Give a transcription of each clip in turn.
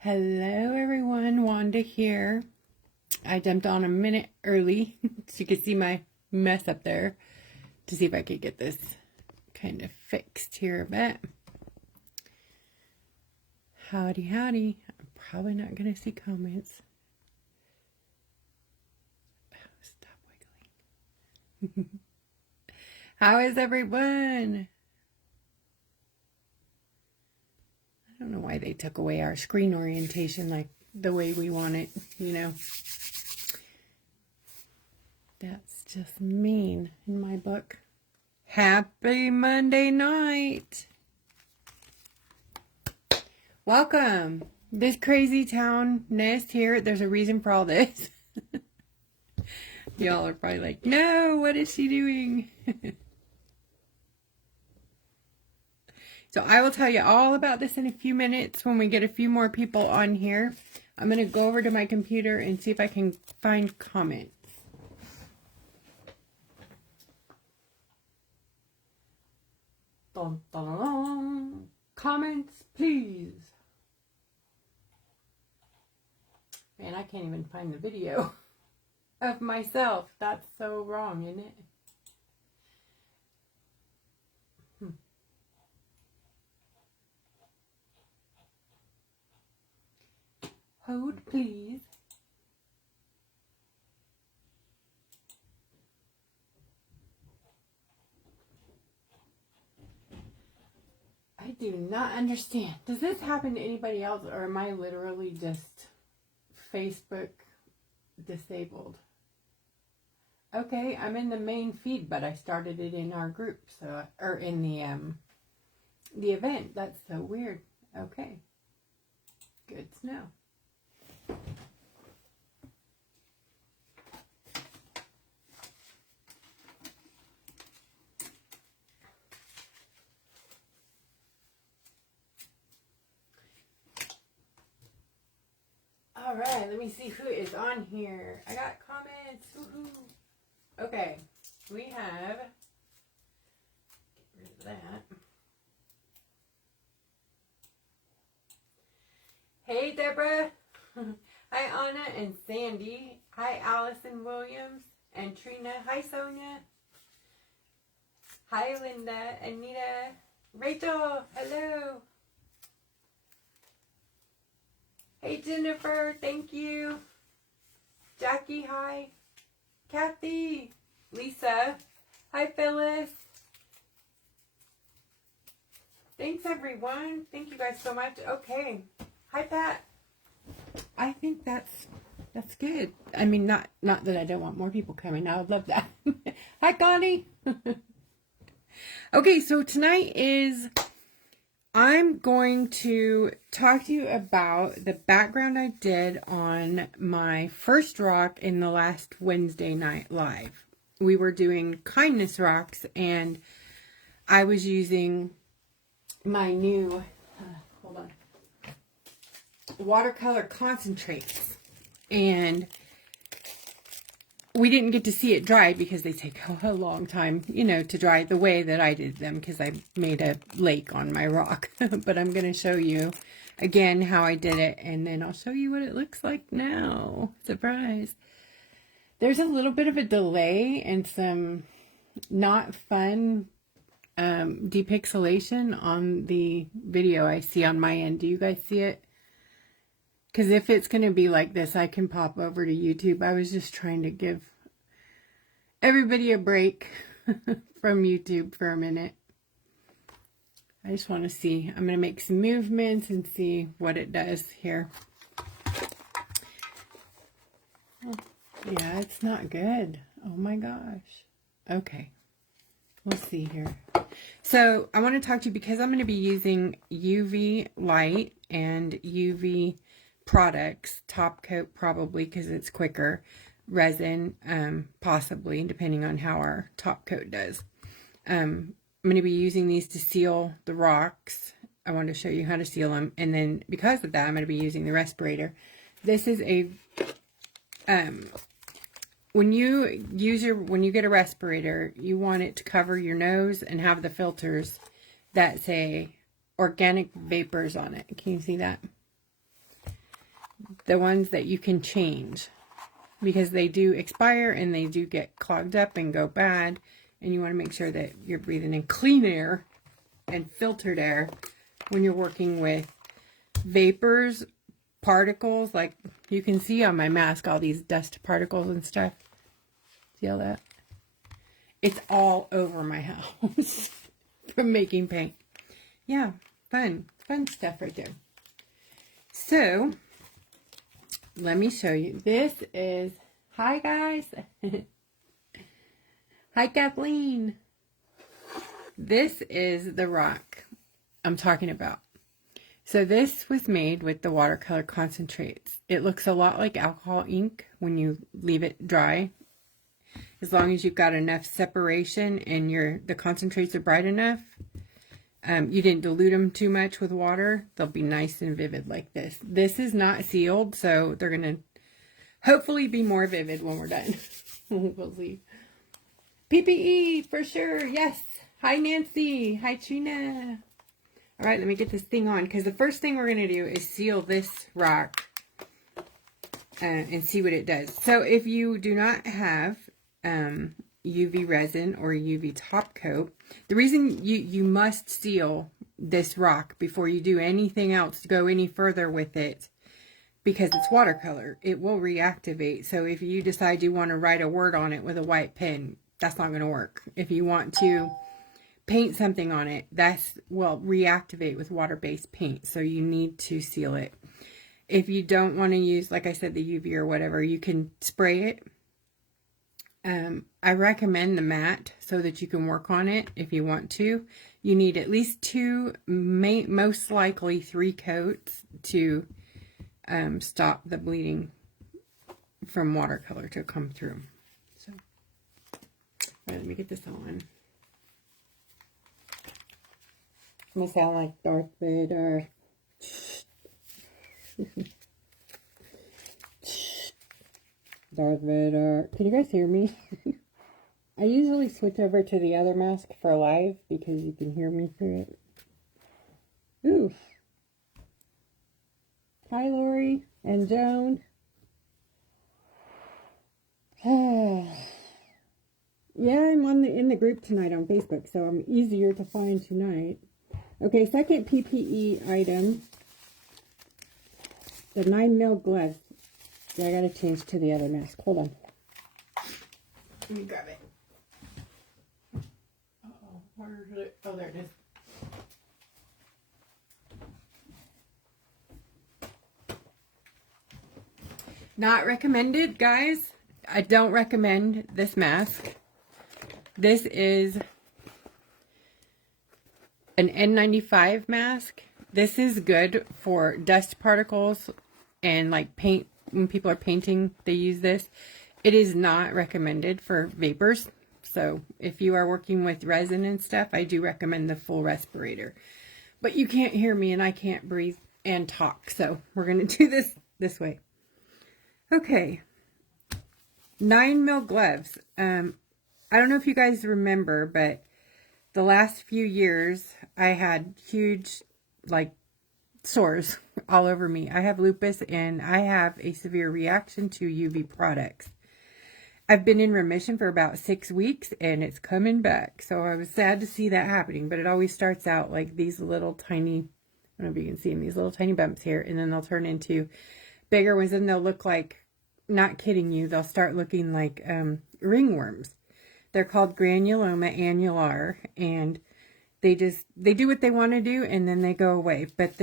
Hello everyone, Wanda here. I jumped on a minute early so you could see my mess up there to see if I could get this kind of fixed here a bit. Howdy, howdy. I'm probably not going to see comments. Stop wiggling. How is everyone? I don't know why they took away our screen orientation like the way we want it, you know. That's just mean in my book. Happy Monday night. Welcome. This crazy town nest here, there's a reason for all this. Y'all are probably like, no, what is she doing? So I will tell you all about this in a few minutes when we get a few more people on here. I'm going to go over to my computer and see if I can find comments. Dun, dun, dun, dun. Comments, please. Man, I can't even find the video of myself. That's so wrong, isn't it? Hold, please. I do not understand. Does this happen to anybody else, or am I literally just Facebook disabled? Okay, I'm in the main feed, but I started it in our group, so or in the event. That's so weird. Okay, good to know. All right, let me see who is on here. I got comments. Woohoo. Okay, we have, get rid of that. Hey, Deborah. Hi, Anna and Sandy. Hi, Allison Williams and Trina. Hi, Sonia. Hi, Linda, Anita, Rachel. Hello. Hey, Jennifer. Thank you. Jackie. Hi. Kathy. Lisa. Hi, Phyllis. Thanks, everyone. Thank you guys so much. Okay. Hi, Pat. I think that's good. I mean, not that I don't want more people coming. I would love that. Hi, Connie. Okay, so tonight I'm going to talk to you about the background I did on my first rock in the last Wednesday night live. We were doing kindness rocks, and I was using my new, hold on, watercolor concentrates, and we didn't get to see it dry because they take a long time, you know, to dry the way that I did them, because I made a lake on my rock. But I'm going to show you again how I did it, and then I'll show you what it looks like now. Surprise. There's a little bit of a delay and some not fun depixelation on the video I see on my end. Do you guys see it? Because if it's going to be like this, I can pop over to YouTube. I was just trying to give everybody a break from YouTube for a minute. I just want to see. I'm going to make some movements and see what it does here. Yeah, it's not good. Oh my gosh. Okay. We'll see here. So I want to talk to you because I'm going to be using UV light and UV products, top coat probably because it's quicker, resin possibly, depending on how our top coat does. I'm going to be using these to seal the rocks. I want to show you how to seal them, and then because of that I'm going to be using the respirator. This is a when you get a respirator, you want it to cover your nose and have the filters that say organic vapors on it. Can you see that? the ones that you can change, because they do expire and they do get clogged up and go bad, and you want to make sure that you're breathing in clean air and filtered air when you're working with vapors, particles. Like you can see on my mask all these dust particles and stuff. See all that? It's all over my house from making paint. Yeah, fun stuff right there. So let me show you. This is, hi guys. Hi Kathleen. This is the rock I'm talking about. So this was made with the watercolor concentrates. It looks a lot like alcohol ink when you leave it dry. As long as you've got enough separation and the concentrates are bright enough, you didn't dilute them too much with water, they'll be nice and vivid like this. This is not sealed, so they're going to hopefully be more vivid when we're done. We'll see. PPE for sure. Yes. Hi, Nancy. Hi, Trina. All right, let me get this thing on, because the first thing we're going to do is seal this rock and see what it does. So if you do not have UV resin or UV top coat, the reason you must seal this rock before you do anything else to go any further with it, because it's watercolor, it will reactivate. So if you decide you want to write a word on it with a white pen, that's not going to work. If you want to paint something on it, will reactivate with water-based paint. So you need to seal it. If you don't want to use, like I said, the UV or whatever, you can spray it. I recommend the matte so that you can work on it if you want to. You need at least 2, most likely 3 coats to stop the bleeding from watercolor to come through. So, all right, let me get this on. I'm gonna sound like Darth Vader. Darth Vader. Can you guys hear me? I usually switch over to the other mask for live because you can hear me through it. Ooh. Hi, Lori and Joan. Yeah, I'm in the group tonight on Facebook, so I'm easier to find tonight. Okay, second PPE item. The 9mm gloves. Yeah, I gotta change to the other mask. Hold on. Let me grab it. Uh-oh, where is it? Oh, there it is. Not recommended, guys. I don't recommend this mask. This is an N95 mask. This is good for dust particles and like paint. When people are painting, they use this. It is not recommended for vapors. So if you are working with resin and stuff, I do recommend the full respirator. But you can't hear me and I can't breathe and talk. So we're going to do this way. Okay. 9mm gloves. I don't know if you guys remember, but the last few years I had huge like sores all over me. I have lupus and I have a severe reaction to UV products. I've been in remission for about 6 weeks and it's coming back. So I was sad to see that happening, but it always starts out like these little tiny, I don't know if you can see them, these little tiny bumps here, and then they'll turn into bigger ones and they'll look like, not kidding you, they'll start looking like ringworms. They're called granuloma annular, and they do what they want to do and then they go away. But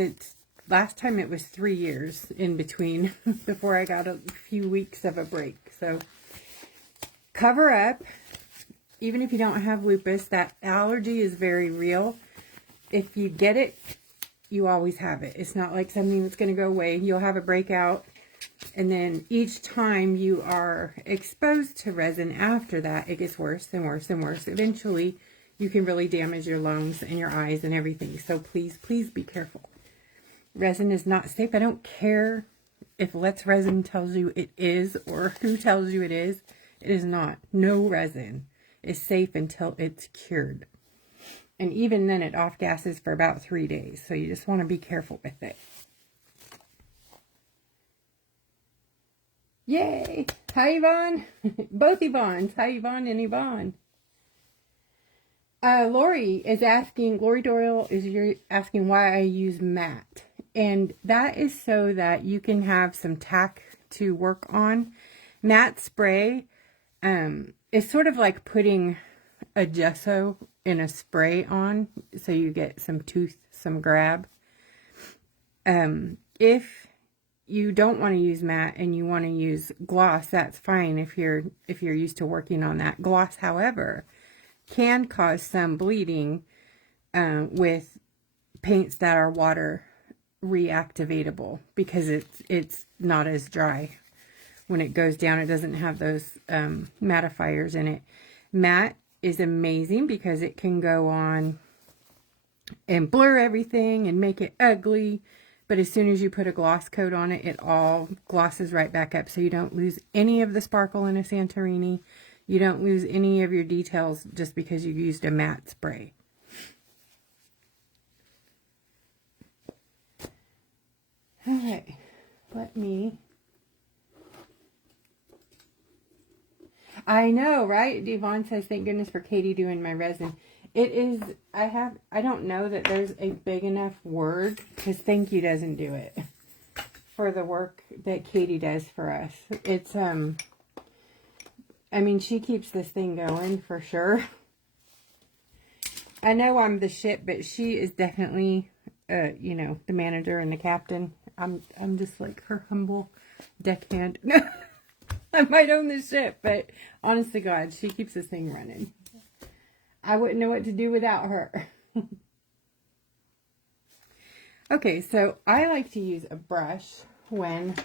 last time it was 3 years in between before I got a few weeks of a break. So cover up, even if you don't have lupus. That allergy is very real. If you get it, you always have it. It's not like something that's going to go away. You'll have a breakout, and then each time you are exposed to resin after that, it gets worse and worse and worse. Eventually, you can really damage your lungs and your eyes and everything. So please, please be careful. Resin is not safe. I don't care if Let's Resin tells you it is or who tells you it is. It is not. No resin is safe until it's cured. And even then it off gases for about 3 days. So you just want to be careful with it. Yay! Hi, Yvonne. Both Yvonnes. Hi, Yvonne and Yvonne. Lori Doyle is asking why I use matte. And that is so that you can have some tack to work on. Matte spray is sort of like putting a gesso in a spray on, so you get some grab. If you don't want to use matte and you want to use gloss, that's fine if you're used to working on that. Gloss, however, can cause some bleeding with paints that are water reactivatable, because it's not as dry. When it goes down, it doesn't have those mattifiers in it. Matte is amazing because it can go on and blur everything and make it ugly. But as soon as you put a gloss coat on it, it all glosses right back up. So you don't lose any of the sparkle in a Santorini. You don't lose any of your details just because you used a matte spray. All right, I know, right? Devon says, thank goodness for Katie doing my resin. It is, I don't know that there's a big enough word, because thank you doesn't do it for the work that Katie does for us. It's, I mean, she keeps this thing going for sure. I know I'm the ship, but she is definitely, you know, the manager and the captain. I'm just like her humble deckhand. I might own the ship, but honest to God, she keeps this thing running. I wouldn't know what to do without her. Okay, so I like to use a brush when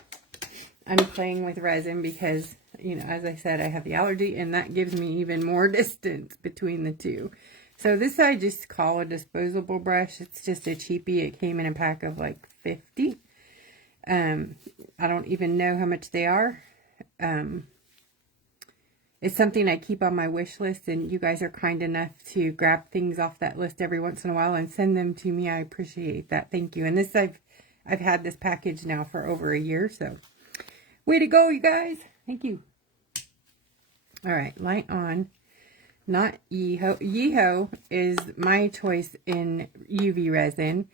I'm playing with resin because, you know, as I said, I have the allergy, and that gives me even more distance between the two. So this I just call a disposable brush. It's just a cheapie. It came in a pack of like 50. I don't even know how much they are. It's something I keep on my wish list, and you guys are kind enough to grab things off that list every once in a while and send them to me. I appreciate that. Thank you. And this I've had this package now for over a year, so way to go, you guys. Thank you. All right, light on. Not Yeeho. Yeeho is my choice in UV resin.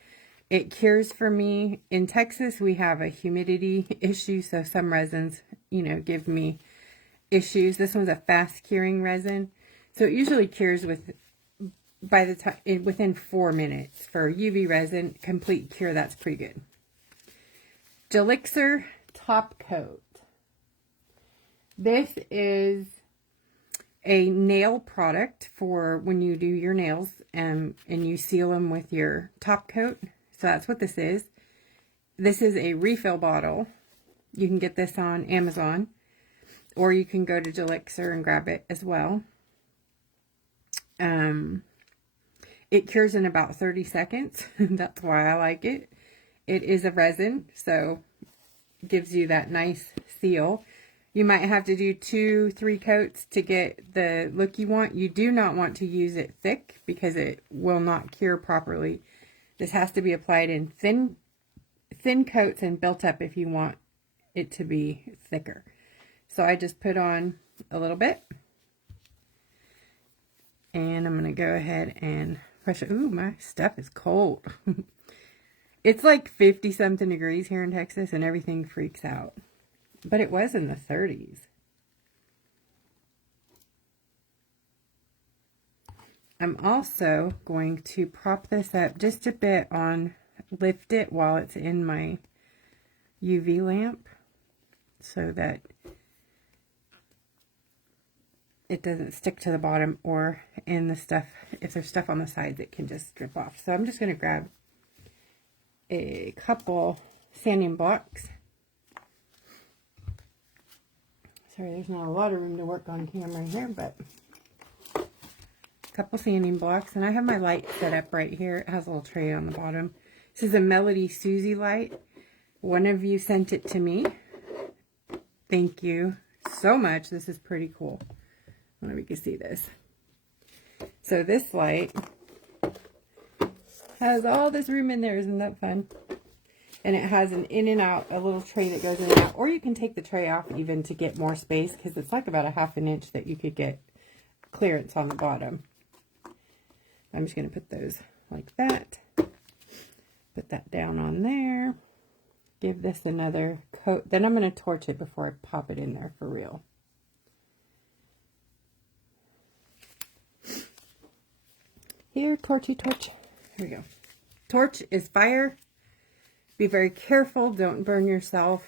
It cures for me. In Texas, we have a humidity issue, so some resins, you know, give me issues. This one's a fast curing resin, so it usually cures within 4 minutes. For UV resin, complete cure, that's pretty good. Gelixir Top Coat. This is a nail product for when you do your nails and you seal them with your top coat. So that's what this is. This is a refill bottle. You can get this on Amazon, or you can go to Gelixir and grab it as well. It cures in about 30 seconds. That's why I like it. It is a resin, so it gives you that nice seal. You might have to do 2-3 coats to get the look you want. You do not want to use it thick because it will not cure properly. This has to be applied in thin coats and built up if you want it to be thicker. So I just put on a little bit. And I'm going to go ahead and brush it. Ooh, my stuff is cold. It's like 50-something degrees here in Texas and everything freaks out. But it was in the 30s. I'm also going to prop this up just a bit lift it while it's in my UV lamp so that it doesn't stick to the bottom, or in the stuff, if there's stuff on the sides, it can just drip off. So I'm just going to grab a couple sanding blocks. Sorry, there's not a lot of room to work on camera here, but a couple sanding blocks. And I have my light set up right here. It has a little tray on the bottom. This is a Melody Susie light. One of you sent it to me. Thank you so much. This is pretty cool. I don't know if you can see this. So this light has all this room in there. Isn't that fun? And it has an in and out, a little tray that goes in and out. Or you can take the tray off even to get more space, because it's like about a ½ an inch that you could get clearance on the bottom. I'm just going to put those like that. Put that down on there. Give this another coat. Then I'm going to torch it before I pop it in there for real. Here, torchy torch. Here we go. Torch is fire. Be very careful. Don't burn yourself.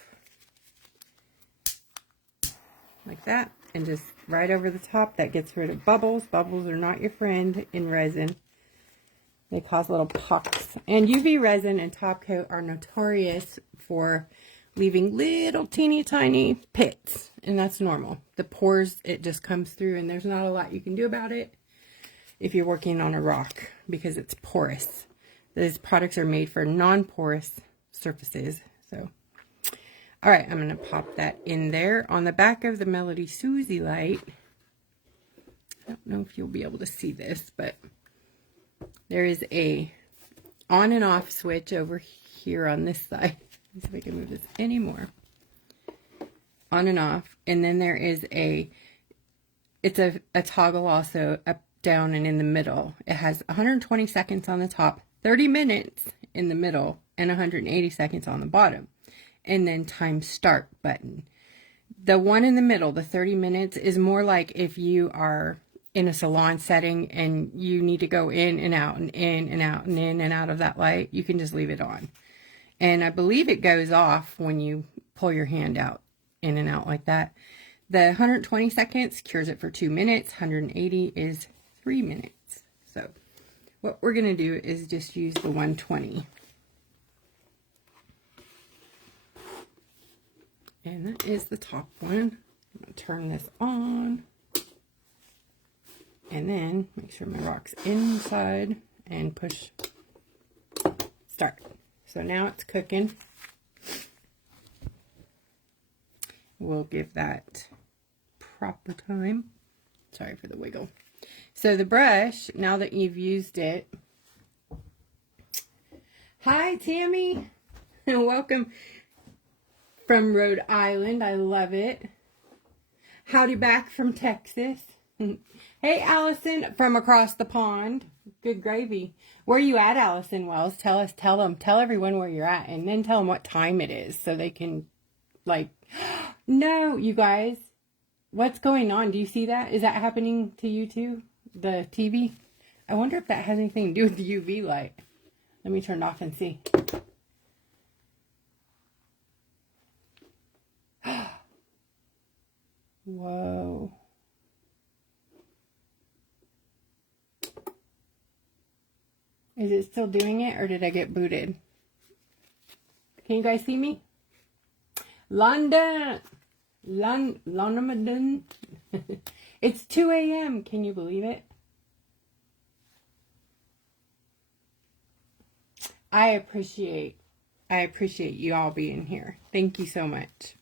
Like that. And just right over the top. That gets rid of bubbles. Bubbles are not your friend in resin. They cause little pucks. And UV resin and top coat are notorious for leaving little teeny tiny pits. And that's normal. The pores, it just comes through, and there's not a lot you can do about it if you're working on a rock, because it's porous. These products are made for non-porous surfaces. So, all right, I'm going to pop that in there. On the back of the Melody Susie light, I don't know if you'll be able to see this, but there is a on and off switch over here on this side. Let's see if I can move this anymore. On and off. And then there is it's a toggle also up, down, and in the middle. It has 120 seconds on the top, 30 minutes in the middle, and 180 seconds on the bottom. And then time start button. The one in the middle, the 30 minutes, is more like if you are in a salon setting and you need to go in and out and in and out and in and out of that light. You can just leave it on. And I believe it goes off when you pull your hand out, in and out like that. The 120 seconds cures it for 2 minutes. 180 is 3 minutes. So what we're going to do is just use the 120. And that is the top one. I'm going to turn this on. And then make sure my rock's inside and push start. So now it's cooking. We'll give that proper time. Sorry for the wiggle. So the brush, now that you've used it. Hi, Tammy. And welcome from Rhode Island. I love it. Howdy back from Texas. Hey, Allison from across the pond. Good gravy. Where are you at, Allison Wells? Tell everyone where you're at, and then tell them what time it is so they can, like, no, you guys, what's going on? Do you see that? Is that happening to you too? The TV? I wonder if that has anything to do with the UV light. Let me turn it off and see. Whoa. Is it still doing it, or did I get booted? Can you guys see me? London. It's 2 a.m. Can you believe it? I appreciate you all being here. Thank you so much.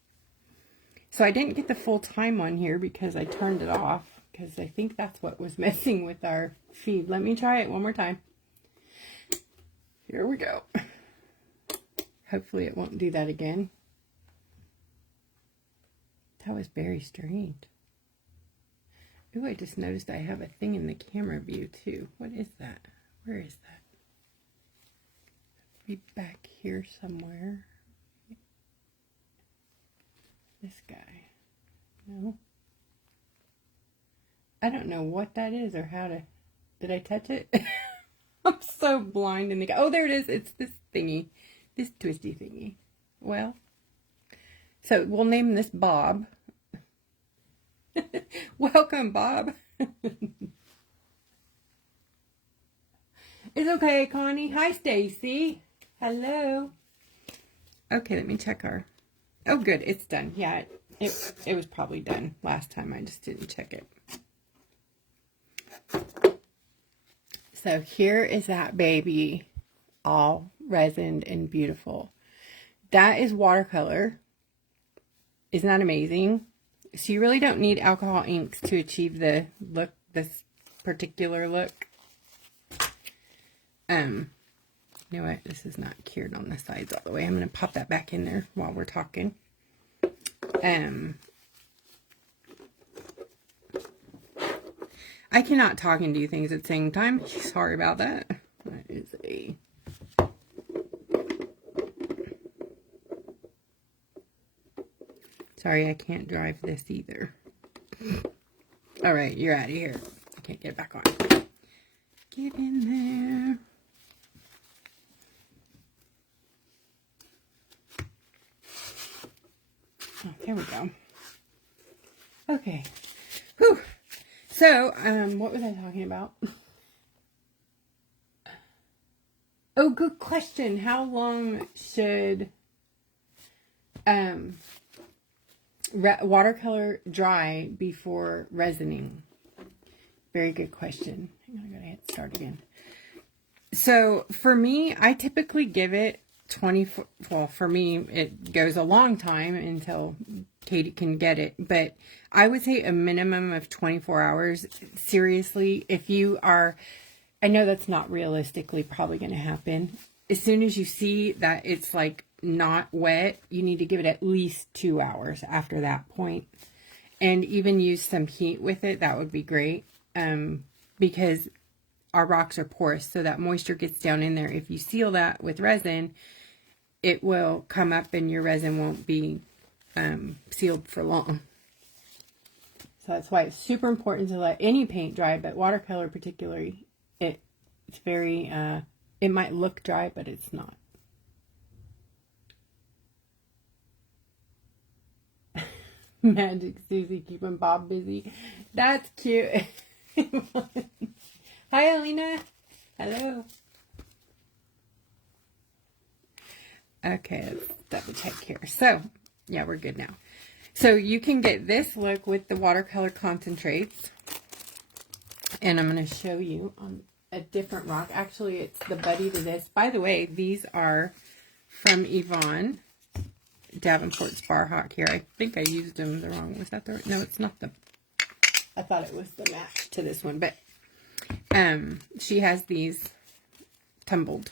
So I didn't get the full time on here because I turned it off, because I think that's what was messing with our feed. Let me try it one more time. Here we go. Hopefully it won't do that again. That was very strange. Ooh, I just noticed I have a thing in the camera view too. What is that? Where is that? Be back here somewhere. This guy. No. I don't know what that is or how to... Did I touch it? I'm so blind in the... Oh, there it is. It's this thingy. This twisty thingy. Well. So, we'll name this Bob. Welcome, Bob. It's okay, Connie. Hi, Stacy. Hello. Okay, let me check our... Oh, good. It's done. Yeah, it was probably done last time. I just didn't check it. So here is that baby, all resined and beautiful. That is watercolor. Isn't that amazing? So you really don't need alcohol inks to achieve the look, this particular look. You know what? This is not cured on the sides all the way. I'm going to pop that back in there while we're talking. I cannot talk and do things at the same time. Sorry about that. That is a... Sorry, I can't drive this either. All right, you're out of here. I can't get it back on. Get in there. Oh, there we go. Okay. Whew. So, what was I talking about? Oh, good question. How long should watercolor dry before resining? Very good question. I'm gonna hit start again. So for me, I typically give it 24. Well, for me, it goes a long time until Katie can get it, but I would say a minimum of 24 hours. Seriously, if you are, I know that's not realistically probably going to happen. As soon as you see that it's like not wet, you need to give it at least 2 hours after that point. And even use some heat with it. That would be great. Because our rocks are porous, so that moisture gets down in there. If you seal that with resin, it will come up and your resin won't be sealed for long. So that's why it's super important to let any paint dry, but watercolor particularly, it's very, it might look dry, but it's not. Magic Susie keeping Bob busy. That's cute. Hi, Alina. Hello. Okay, let's double check here. So, yeah, we're good now. So you can get this look with the watercolor concentrates. And I'm going to show you on a different rock. Actually, it's the buddy to this. By the way, these are from Yvonne Davenport's Bar Hawk here. I think I used them the wrong. Was that the right? No, it's not the... I thought it was the match to this one, but she has these tumbled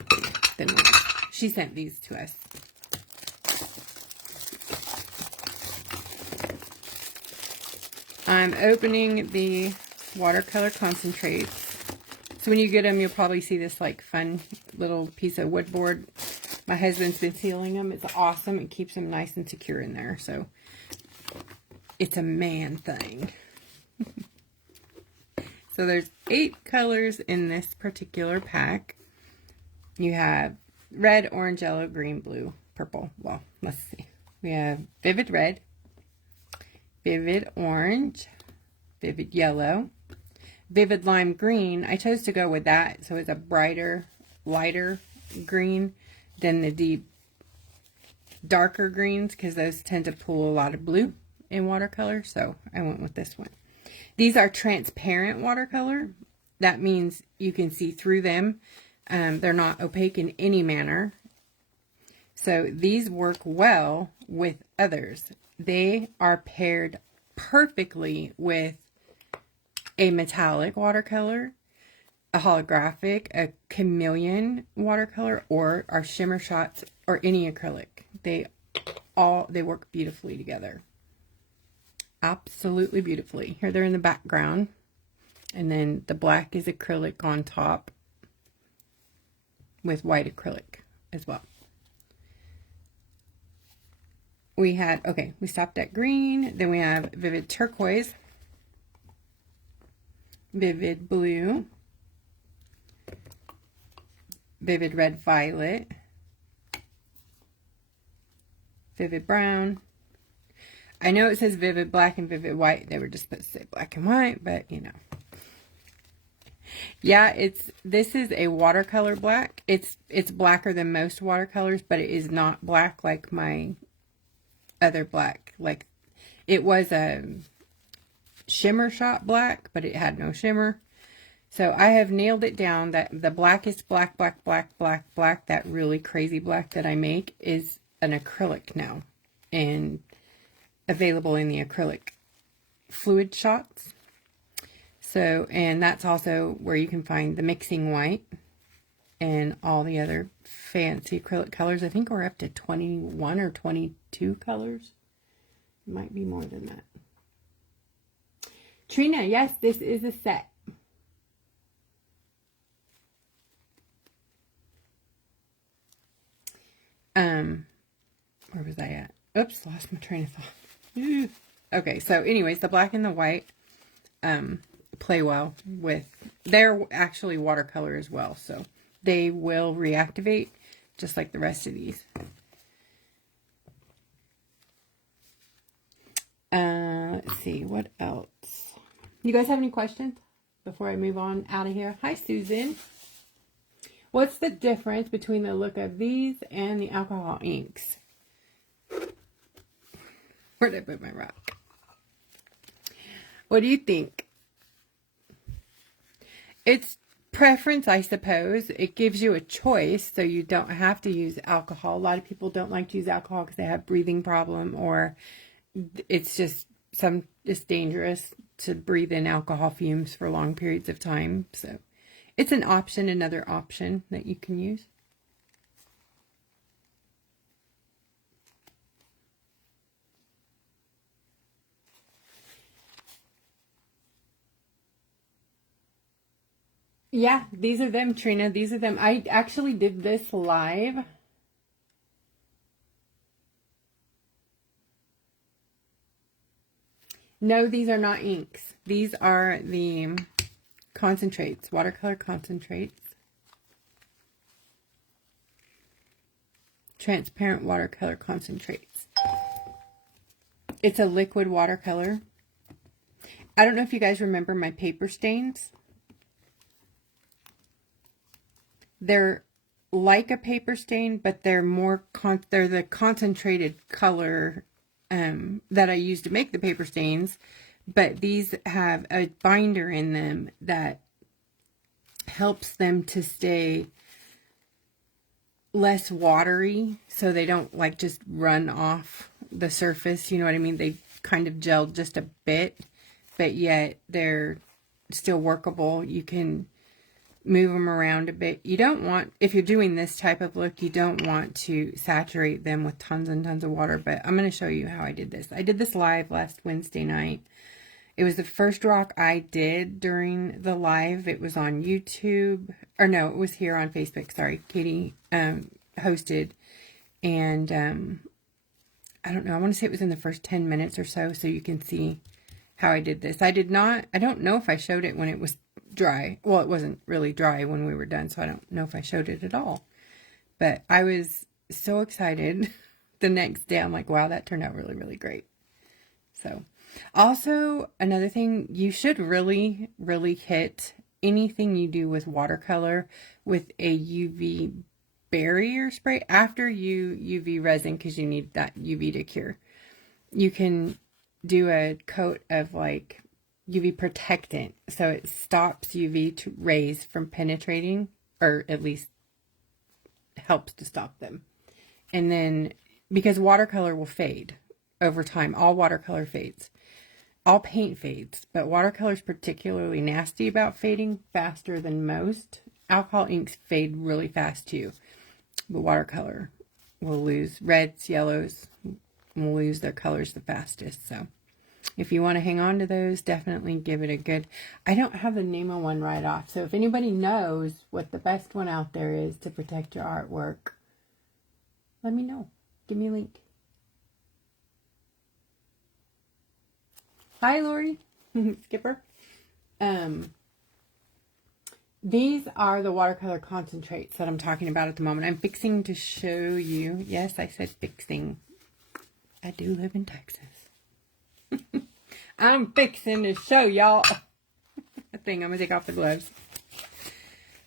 thin ones. She sent these to us. I'm opening the watercolor concentrates. So when you get them, you'll probably see this like fun little piece of wood board. My husband's been sealing them. It's awesome. It keeps them nice and secure in there. So it's a man thing. So there's 8 colors in this particular pack. You have red, orange, yellow, green, blue, purple. Well, let's see. We have vivid red, vivid orange, vivid yellow, vivid lime green. I chose to go with that, so it's a brighter, lighter green than the deep, darker greens, because those tend to pull a lot of blue in watercolor, so I went with this one. These are transparent watercolor. That means you can see through them. They're not opaque in any manner. So these work well with others. They are paired perfectly with a metallic watercolor, a holographic, a chameleon watercolor, or our shimmer shots, or any acrylic. They work beautifully together. Absolutely beautifully. Here they're in the background, and then the black is acrylic on top with white acrylic as well. We had, okay, we stopped at green. Then we have vivid turquoise, vivid blue, vivid red violet, vivid brown. I know it says vivid black and vivid white. They were just supposed to say black and white, but you know. Yeah, this is a watercolor black. It's blacker than most watercolors, but it is not black like my other black. Like, it was a shimmer shot black, but it had no shimmer. So I have nailed it down that the blackest black, that really crazy black that I make is an acrylic now, and available in the acrylic fluid shots. So, and that's also where you can find the mixing white. and all the other fancy acrylic colors. I think we're up to 21 or 22 colors. It might be more than that. Trina, yes, this is a set. Where was I at? Oops, lost my train of thought. Okay, so anyways, the black and the white play well with, they're actually watercolor as well, so they will reactivate just like the rest of these. Let's see, what else? You guys have any questions before I move on out of here? Hi, Susan. What's the difference between the look of these and the alcohol inks? Where did I put my rock? What do you think? It's preference, I suppose. It gives you a choice, so you don't have to use alcohol. A lot of people don't like to use alcohol because they have breathing problem, or it's just it's dangerous to breathe in alcohol fumes for long periods of time. So it's an option, another option that you can use. Yeah, these are them, Trina. These are them. I actually did this live. No, these are not inks. These are the concentrates, watercolor concentrates. Transparent watercolor concentrates. It's a liquid watercolor. I don't know if you guys remember my paper stains. They're like a paper stain, but they're more they're the concentrated color that I use to make the paper stains. But these have a binder in them that helps them to stay less watery, so they don't like just run off the surface. You know what I mean? They kind of gel just a bit, but yet they're still workable. You can move them around a bit. You don't want, if you're doing this type of look, you don't want to saturate them with tons and tons of water, but I'm going to show you how I did this. I did this live last Wednesday night. It was the first rock I did during the live. It was on YouTube, or no, it was here on Facebook. Sorry, Katie hosted, and I don't know, I want to say it was in the first 10 minutes or so, so you can see how I did this. I don't know if I showed it when it was dry. Well, it wasn't really dry when we were done, so I don't know if I showed it at all. But I was so excited the next day. I'm like, wow, that turned out really, really great. So, also, another thing, you should really, really hit anything you do with watercolor with a UV barrier spray after you UV resin, because you need that UV to cure. You can do a coat of like UV protectant, so it stops UV rays from penetrating, or at least helps to stop them. And then, because watercolor will fade over time, all watercolor fades. All paint fades, but watercolor is particularly nasty about fading faster than most. Alcohol inks fade really fast too, but watercolor will lose. Reds, yellows will lose their colors the fastest. So if you want to hang on to those, definitely give it a good... I don't have the name of one right off, so if anybody knows what the best one out there is to protect your artwork, let me know. Give me a link. Hi, Lori. Skipper. These are the watercolor concentrates that I'm talking about at the moment. I'm fixing to show you. Yes, I said fixing. I do live in Texas. I'm fixing to show y'all a thing. I'm going to take off the gloves.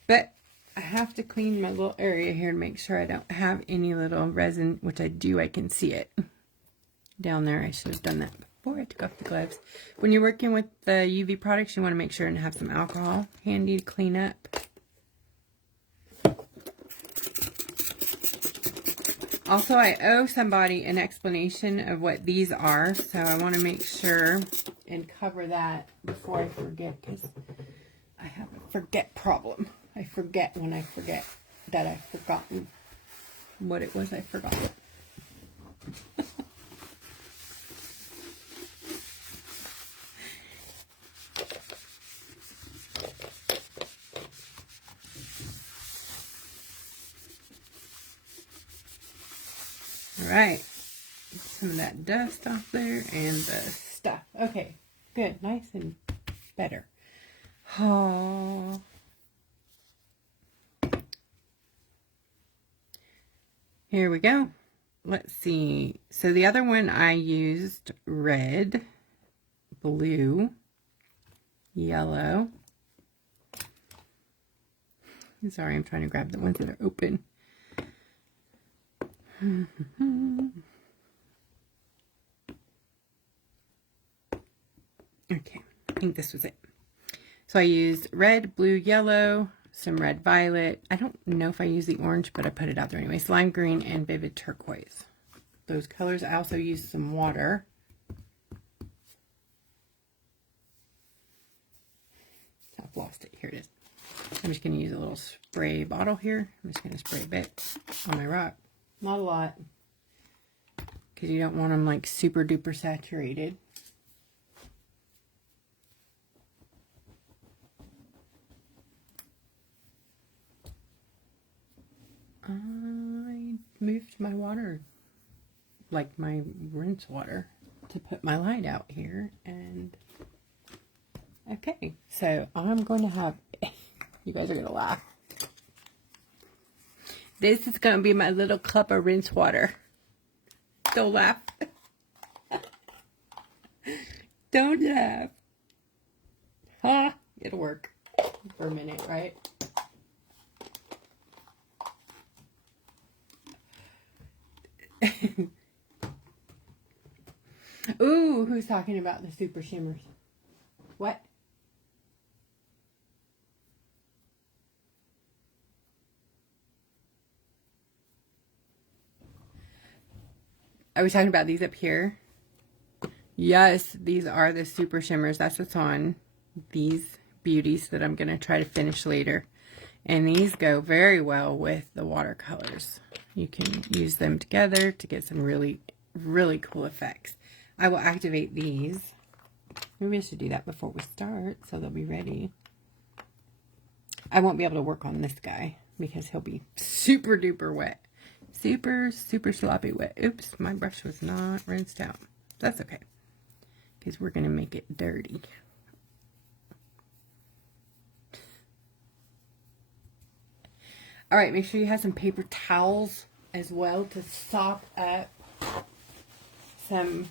But I have to clean my little area here to make sure I don't have any little resin, which I do. I can see it down there. I should have done that before I took off the gloves. When you're working with the UV products, you want to make sure and have some alcohol handy to clean up. Also, I owe somebody an explanation of what these are, so I want to make sure and cover that before I forget, because I have a forget problem. I forget when I forget. that I've forgotten what it was. I forgot it. All right, some of that dust off there and the stuff. Okay, good, nice and better. Oh. Here we go. Let's see. So the other one I used red, blue, yellow. Sorry, I'm trying to grab the ones that are open. Okay, I think this was it. So I used red, blue, yellow, some red violet. I don't know if I used the orange, but I put it out there anyway. Lime green and vivid turquoise. Those colors. I also used some water. I've lost it. Here it is. I'm just going to use a little spray bottle here. I'm just going to spray a bit on my rock. Not a lot, because you don't want them like super duper saturated. I moved my water, like my rinse water, to put my light out here. And okay, so I'm going to have, you guys are going to laugh. This is going to be my little cup of rinse water. Don't laugh. Don't laugh. Huh? It'll work for a minute, right? Ooh, who's talking about the super shimmers? What? Are we talking about these up here? Yes, these are the super shimmers. That's what's on these beauties that I'm going to try to finish later. And these go very well with the watercolors. You can use them together to get some really, really cool effects. I will activate these. Maybe I should do that before we start so they'll be ready. I won't be able to work on this guy because he'll be super duper wet. Super, super sloppy wet. Oops, my brush was not rinsed out. That's okay, because we're going to make it dirty. All right, make sure you have some paper towels as well to sop up some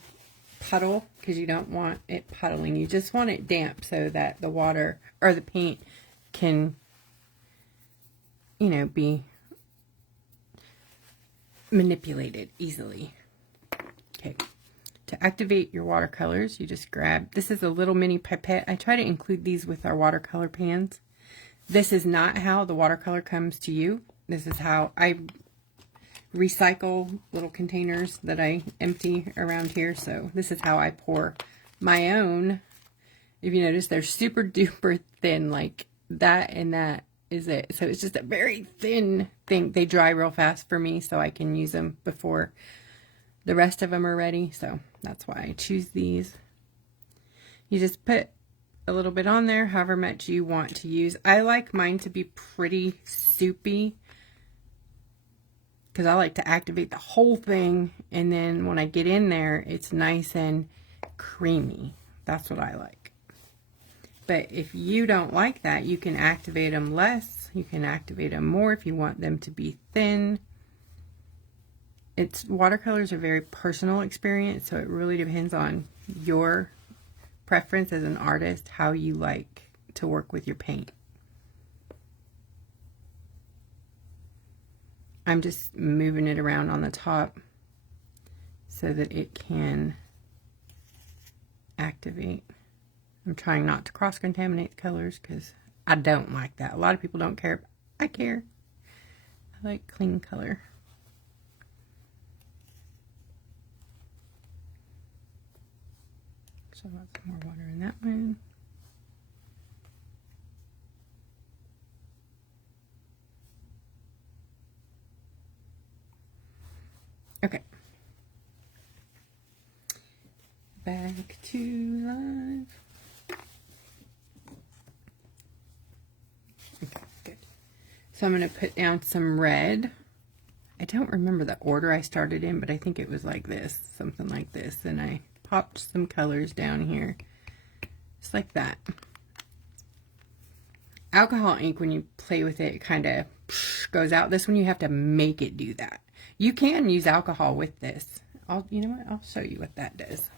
puddle, because you don't want it puddling. You just want it damp so that the water or the paint can, you know, be manipulated easily. Okay, to activate your watercolors, you just grab, this is a little mini pipette. I try to include these with our watercolor pans. This is not how the watercolor comes to you. This is how I recycle little containers that I empty around here. So this is how I pour my own. If you notice, they're super duper thin, like that, and that is it. So it's just a very thin thing. They dry real fast for me, so I can use them before the rest of them are ready. So that's why I choose these. You just put a little bit on there, however much you want to use. I like mine to be pretty soupy, because I like to activate the whole thing, and then when I get in there, it's nice and creamy. That's what I like. But if you don't like that, you can activate them less. You can activate them more if you want them to be thin. Watercolors are a very personal experience, so it really depends on your preference as an artist, how you like to work with your paint. I'm just moving it around on the top so that it can activate. I'm trying not to cross-contaminate the colors because I don't like that. A lot of people don't care. I care. I like clean color. So I'll put more water in that one. Okay. Back to live. Okay, good. So I'm going to put down some red. I don't remember the order I started in, but I think it was like this, something like this. And I popped some colors down here, just like that. Alcohol ink, when you play with it, it kind of goes out. This one, you have to make it do that. You can use alcohol with this. You know what? I'll show you what that does.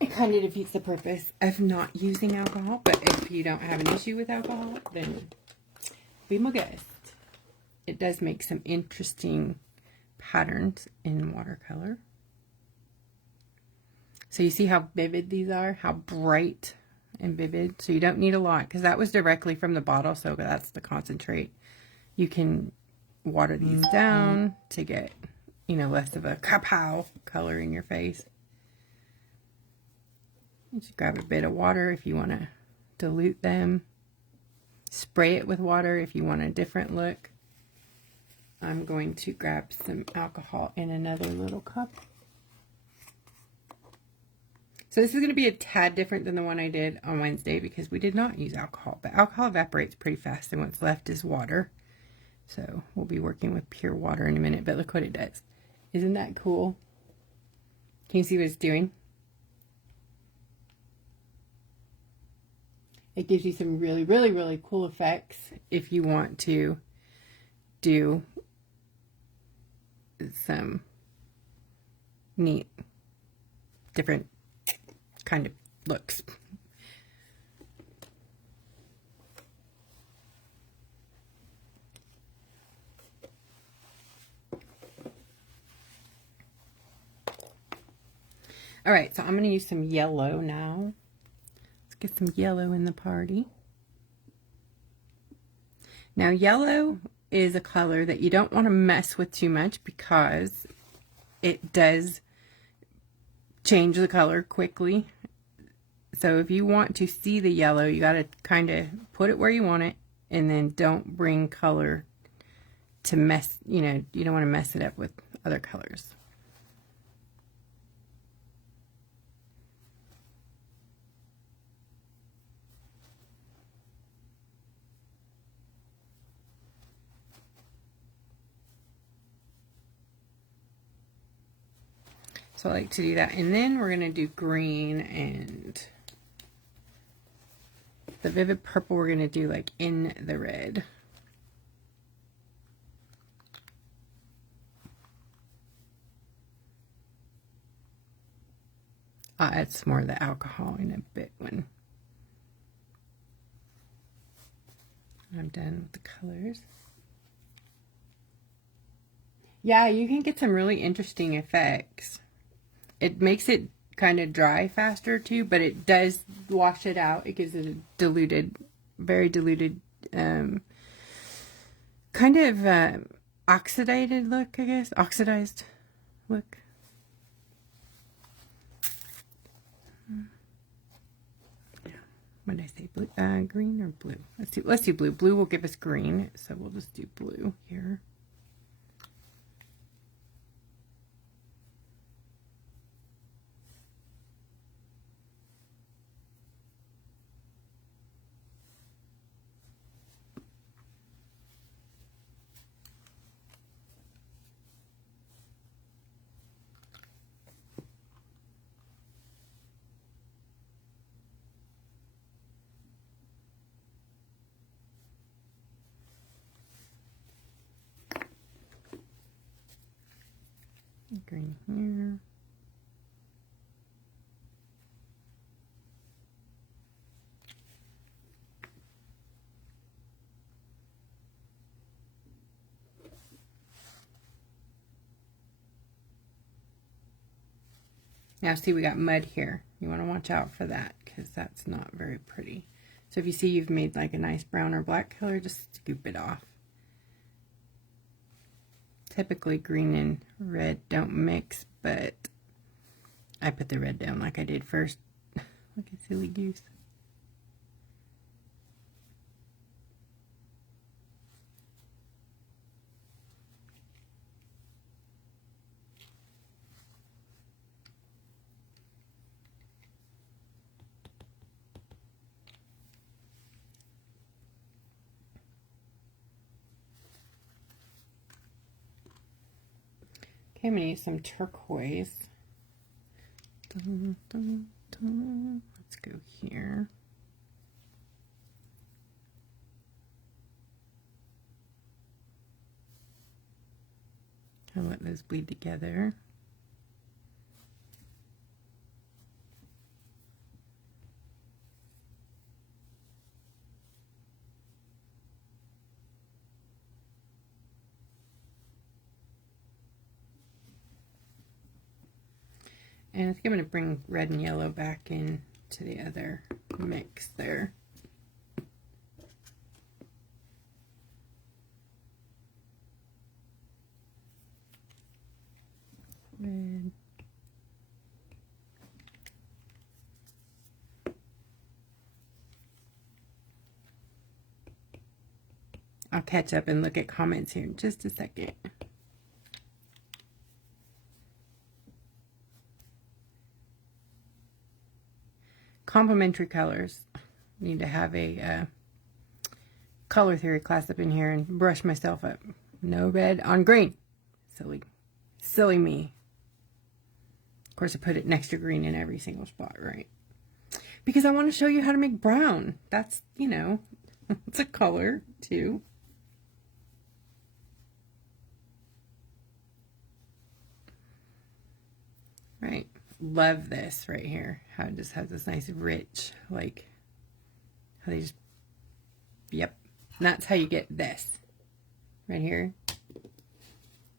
It kind of defeats the purpose of not using alcohol, but if you don't have an issue with alcohol, then be my guest. It does make some interesting patterns in watercolor. So you see how vivid these are, how bright and vivid. So you don't need a lot, because that was directly from the bottle, so that's the concentrate. You can water these down to get, you know, less of a kapow color in your face. Just grab a bit of water if you want to dilute them. Spray it with water if you want a different look. I'm going to grab some alcohol in another little cup. So this is going to be a tad different than the one I did on Wednesday because we did not use alcohol. But alcohol evaporates pretty fast and what's left is water. So we'll be working with pure water in a minute, but look what it does. Isn't that cool? Can you see what it's doing? It gives you some really, really, really cool effects if you want to do some neat, different kind of looks. All right, so I'm going to use some yellow now. Get some yellow in the party. Now yellow is a color that you don't want to mess with too much because it does change the color quickly. So if you want to see the yellow, you got to kind of put it where you want it and then don't bring color to mess, you know, you don't want to mess it up with other colors. So I like to do that. And then we're going to do green, and the vivid purple we're going to do like in the red. I'll add some more of the alcohol in a bit when I'm done with the colors. Yeah, you can get some really interesting effects. It makes it kind of dry faster too, but it does wash it out. It gives it a diluted, very diluted, kind of oxidated look, I guess. Oxidized look. Yeah. What did I say? Blue, green or blue? Let's do blue. Blue will give us green, so we'll just do blue here. Green here. Now see, we got mud here. You want to watch out for that because that's not very pretty. So if you see you've made like a nice brown or black color, just scoop it off. Typically green and red don't mix, but I put the red down like I did first. Like a silly goose. Okay, I'm going to use some turquoise. Dun, dun, dun. Let's go here. I'll let those bleed together. And I think I'm going to bring red and yellow back in to the other mix there. Red. I'll catch up and look at comments here in just a second. Complementary colors. Need to have a color theory class up in here and brush myself up. No red on green. Silly me. Of course, I put it next to green in every single spot, right? Because I want to show you how to make brown. That's, you know, it's a color too. Right. Love this right here. How it just has this nice rich, like, how they just, yep. And that's how you get this right here.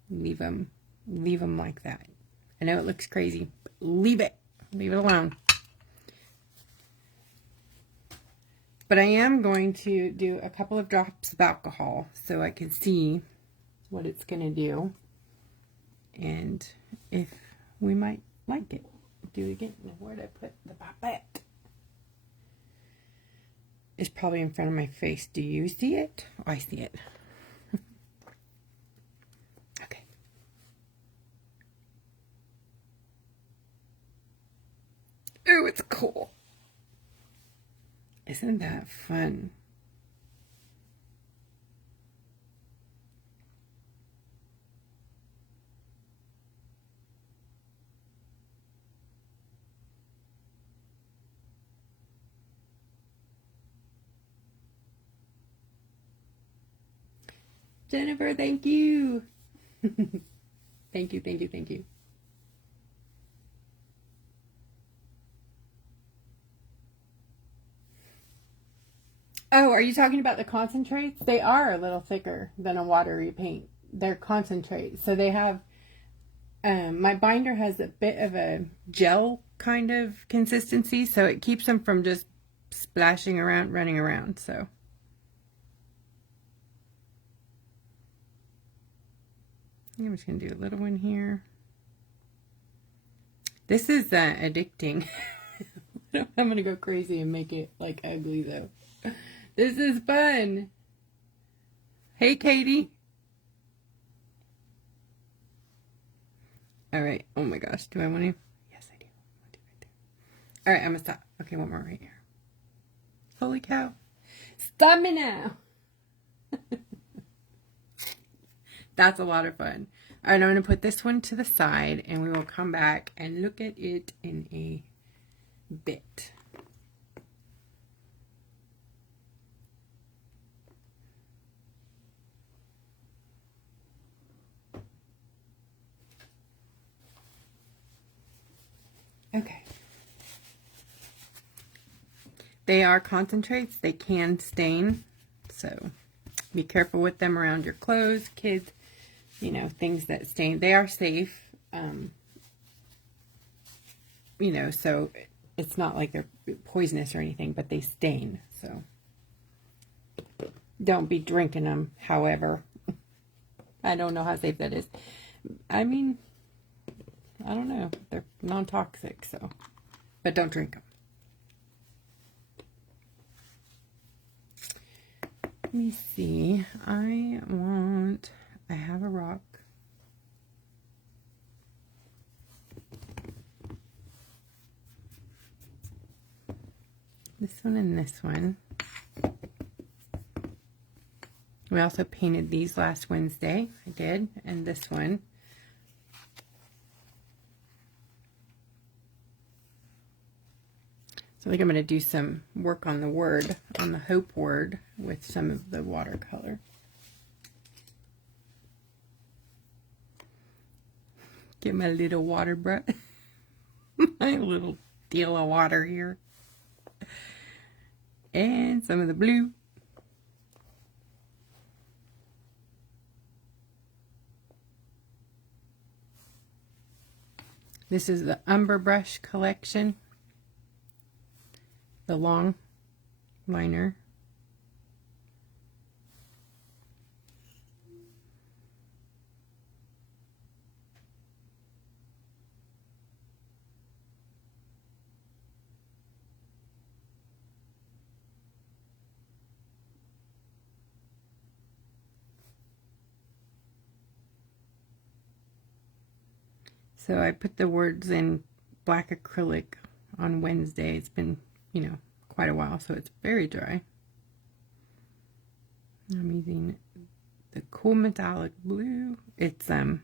Leave them like that. I know it looks crazy, but leave it alone. But I am going to do a couple of drops of alcohol so I can see what it's going to do. And if we might like it. Do it again. Now, where'd I put the pipette? It's probably in front of my face. Do you see it? Oh, I see it. Okay. Ooh, it's cool. Isn't that fun? Jennifer, thank you. Thank you, thank you, thank you. Oh, are you talking about the concentrates? They are a little thicker than a watery paint. They're concentrates. So they have, my binder has a bit of a gel kind of consistency, so it keeps them from just splashing around, running around, so. I'm just going to do a little one here. This is addicting. I'm going to go crazy and make it like ugly though. This is fun. Hey, Katie. All right. Oh my gosh. Do I want to? Yes, I do. I'll do it right there. All right. I'm going to stop. Okay. One more right here. Holy cow. Stop me now. That's a lot of fun. All right, I'm going to put this one to the side and we will come back and look at it in a bit. Okay. They are concentrates. They can stain, so be careful with them around your clothes, kids. You know, things that stain. They are safe, you know, so it's not like they're poisonous or anything, but they stain, so don't be drinking them, however. I don't know how safe that is. I mean, I don't know. They're non-toxic, so, but don't drink them. Let me see. I have a rock. This one and this one. We also painted these last Wednesday. I did. And this one. think I'm going to do some work on the word, on the hope word, with some of the watercolor. Get my little water brush. My little deal of water here. And some of the blue. This is the Umber Brush collection. The long liner. So I put the words in black acrylic on Wednesday. It's been, you know, quite a while, so it's very dry. I'm using the Cool Metallic Blue. It's, I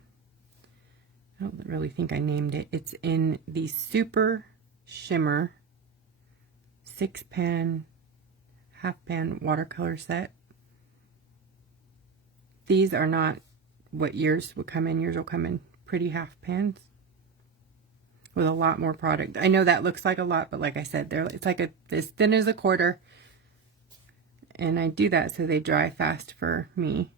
don't really think I named it. It's in the Super Shimmer 6-pan, half-pan watercolor set. These are not what yours will come in. Yours will come in pretty half pans with a lot more product. I know that looks like a lot, but like I said, it's like as thin as a quarter. And I do that so they dry fast for me.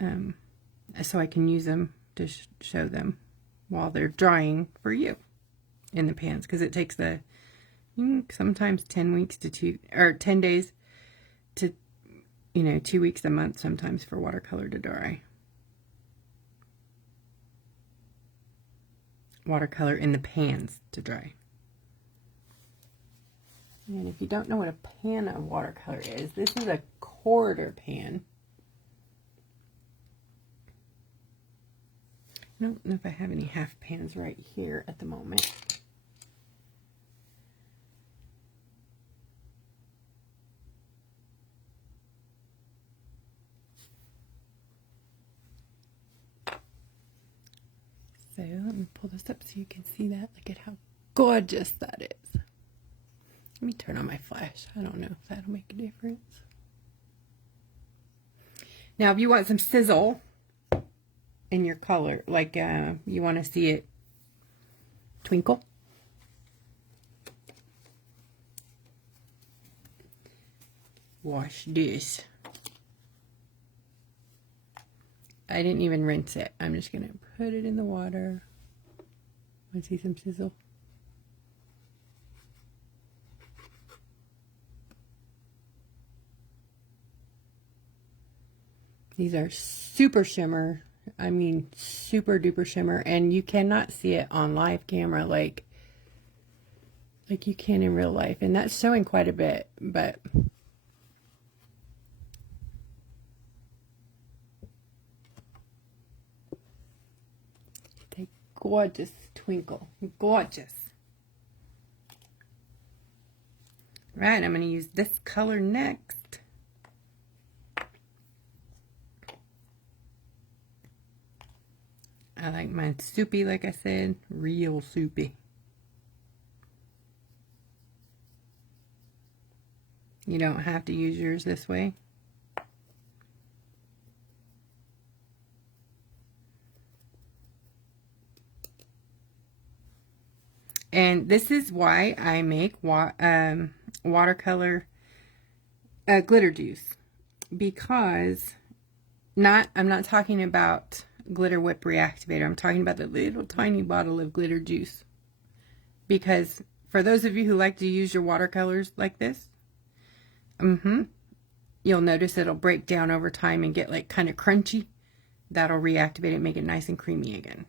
So I can use them to show them while they're drying for you in the pans. Because it takes sometimes 10 weeks to 10 days to, 2 weeks a month sometimes for watercolor to dry. Watercolor in the pans to dry. And if you don't know what a pan of watercolor is, this is a quarter pan. I don't know if I have any half pans right here at the moment. So let me pull this up so you can see that. Look at how gorgeous that is. Let me turn on my flash. I don't know if that'll make a difference. Now, if you want some sizzle in your color, like you want to see it twinkle, wash this. I didn't even rinse it. I'm just going to put it in the water. Want to see some sizzle? These are super shimmer. I mean, super duper shimmer. And you cannot see it on live camera like you can in real life. And that's showing quite a bit, but they gorgeous twinkle. Gorgeous. Right, I'm going to use this color next. I like mine soupy, like I said, real soupy. You don't have to use yours this way. And this is why I make watercolor glitter juice, because I'm not talking about glitter whip reactivator. I'm talking about the little tiny bottle of glitter juice, because for those of you who like to use your watercolors like this, you'll notice it'll break down over time and get like kind of crunchy. That'll reactivate it, make it nice and creamy again.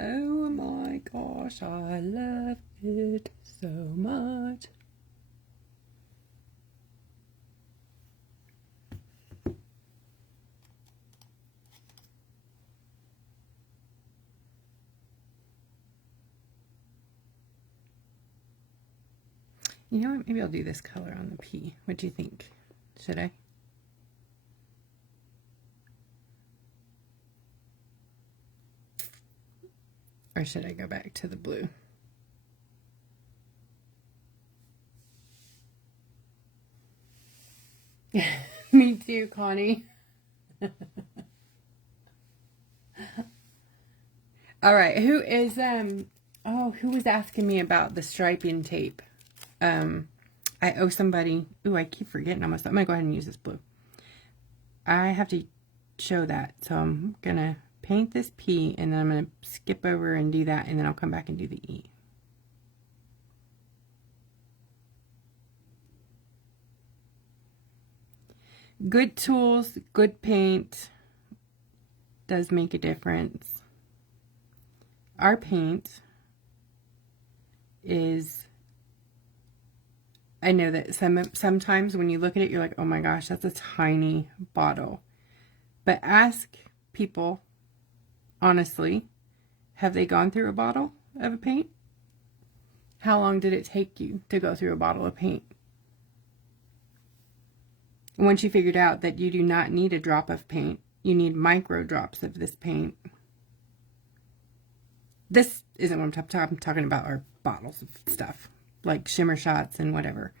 Oh my gosh, I love it so much. You know what? Maybe I'll do this color on the P. What do you think? Should I? Or should I go back to the blue? Me too, Connie. All right, who is who was asking me about the striping tape? I owe somebody. Ooh, I keep forgetting almost. I'm gonna go ahead and use this blue. I have to show that, so I'm gonna paint this P, and then I'm gonna skip over and do that, and then I'll come back and do the E. Good tools, good paint does make a difference. Our paint is, I know that sometimes when you look at it, you're like, oh my gosh, that's a tiny bottle. But ask people, honestly, have they gone through a bottle of a paint? How long did it take you to go through a bottle of paint? Once you figured out that you do not need a drop of paint, you need micro drops of this paint. This isn't what I'm talking about, our bottles of stuff, like shimmer shots and whatever.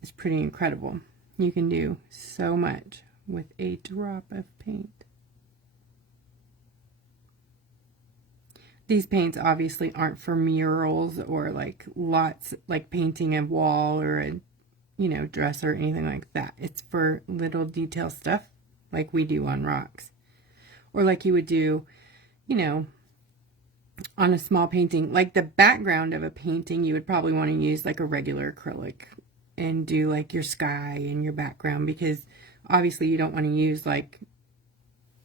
It's pretty incredible. You can do so much with a drop of paint. These paints obviously aren't for murals or like lots, like painting a wall or a, you know, dress or anything like that. It's for little detail stuff like we do on rocks. Or like you would do, you know, on a small painting. Like the background of a painting, you would probably want to use like a regular acrylic and do like your sky and your background, because obviously you don't want to use like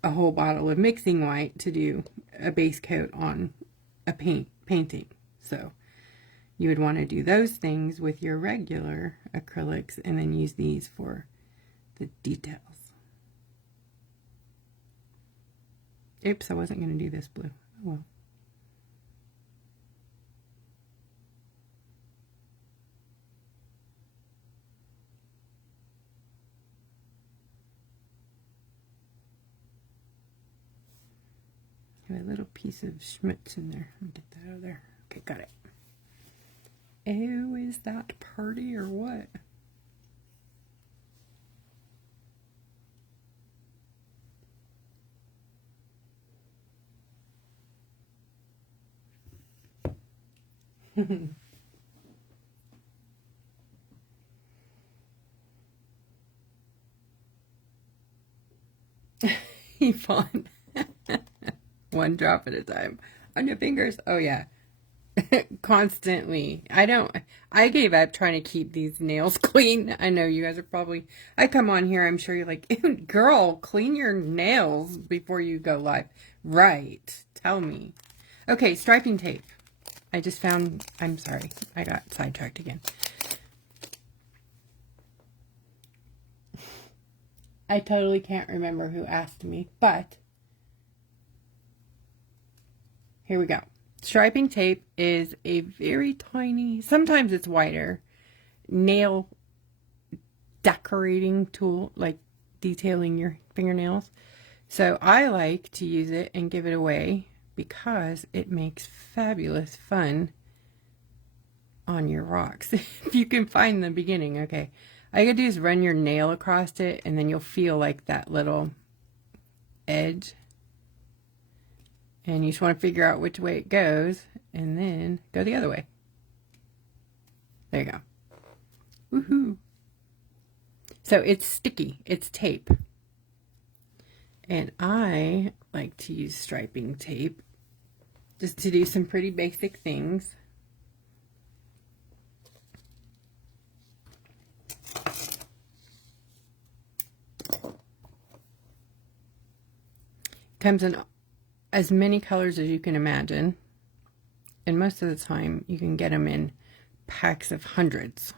a whole bottle of mixing white to do a base coat on a painting. So you would want to do those things with your regular acrylics and then use these for the details. Oops, I wasn't going to do this blue. Oh, well. I have a little piece of schmutz in there. Let me get that out of there. Okay, got it. Oh, is that pretty or what? Yvonne. One drop at a time on your fingers. Oh yeah. Constantly. I gave up trying to keep these nails clean. I know you guys are probably, I come on here, I'm sure you're like, ew, girl, clean your nails before you go live. Right. Tell me. Okay, striping tape. I just found, I'm sorry, I got sidetracked again. I totally can't remember who asked me, but here we go. Striping tape is a very tiny, sometimes it's wider, nail decorating tool, like detailing your fingernails. So I like to use it and give it away because it makes fabulous fun on your rocks. If you can find the beginning, okay. All you gotta do is run your nail across it, and then you'll feel like that little edge. And you just want to figure out which way it goes, and then go the other way. There you go. Woohoo! So it's sticky. It's tape. And I like to use striping tape just to do some pretty basic things. Comes in as many colors as you can imagine, and most of the time you can get them in packs of hundreds.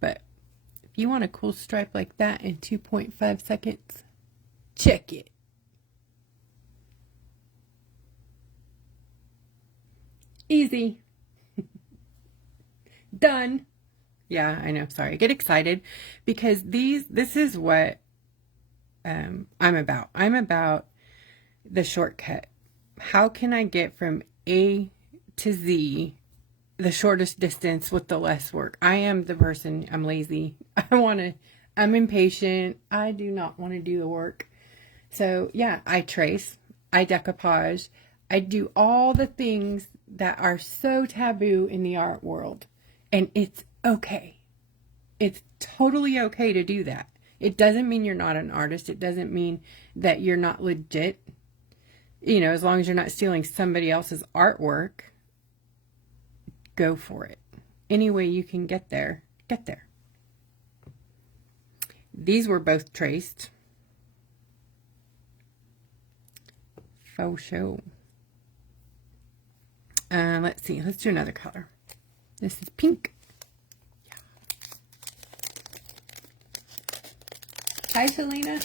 But if you want a cool stripe like that in 2.5 seconds, check it. Easy. Done. Yeah, I know. Sorry. I get excited because this is what I'm about. I'm about the shortcut. How can I get from A to Z the shortest distance with the less work? I am the person, I'm lazy. I'm impatient. I do not want to do the work. So yeah, I trace, I decoupage, I do all the things that are so taboo in the art world. And it's okay. It's totally okay to do that. It doesn't mean you're not an artist. It doesn't mean that you're not legit. You know, as long as you're not stealing somebody else's artwork, go for it. Any way you can get there, get there. These were both traced. Faux show. Let's see. Let's do another color. This is pink. Yeah. Hi, Selena.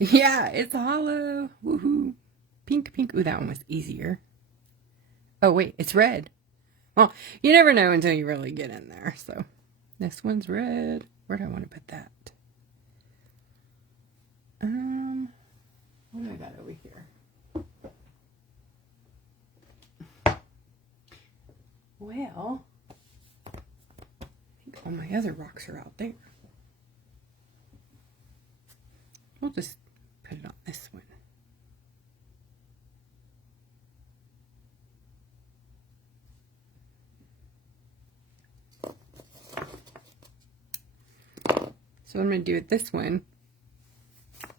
Yeah, it's hollow. Woohoo. Pink, pink. Ooh, that one was easier. Oh, wait, it's red. Well, you never know until you really get in there. So, this one's red. Where do I want to put that? What do I got over here? Well, I think all my other rocks are out there. We'll just put it on this one. So what I'm going to do with this one,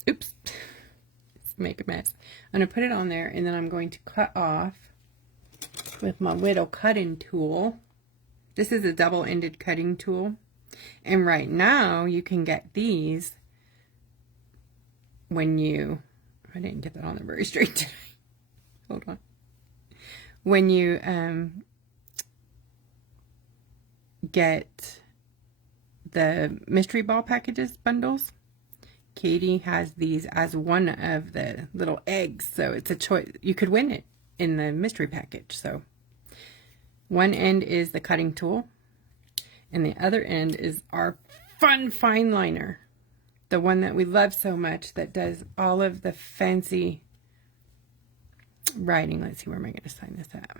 oops, let's make a mess. I'm going to put it on there, and then I'm going to cut off with my little cutting tool. This is a double-ended cutting tool. And right now, you can get these when you, I didn't get that on there very straight today. Hold on. When you get the mystery ball packages bundles, KATIE has these as one of the little eggs, so it's a choice. You could win it in the mystery package. So one end is the cutting tool, and the other end is our fun fine liner, the one that we love so much that does all of the fancy writing. Let's see, where am I going to sign this at?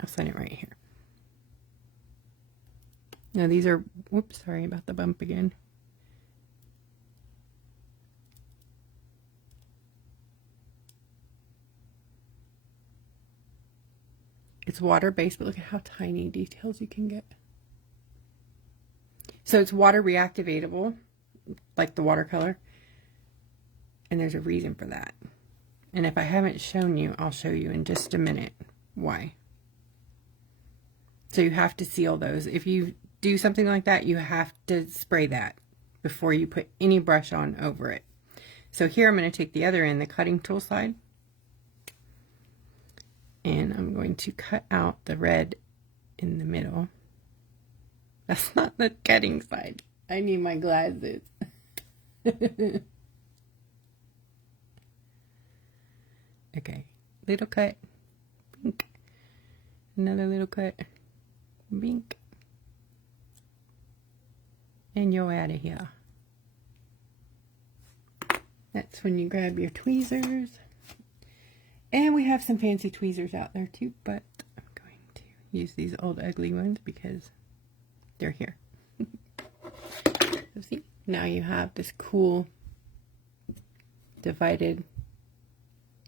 I'll sign it right here. Now these are, whoops, sorry about the bump again. It's water-based, but look at how tiny details you can get. So it's water reactivatable, like the watercolor. And there's a reason for that. And if I haven't shown you, I'll show you in just a minute why. So you have to seal those. If you do something like that, you have to spray that before you put any brush on over it. So here I'm going to take the other end, the cutting tool side, and I'm going to cut out the red in the middle. That's not the cutting side. I need my glasses. Okay, little cut, bink. Another little cut, bink. And you're out of here. That's when you grab your tweezers. And we have some fancy tweezers out there too, but I'm going to use these old ugly ones because they're here. So see, now you have this cool divided,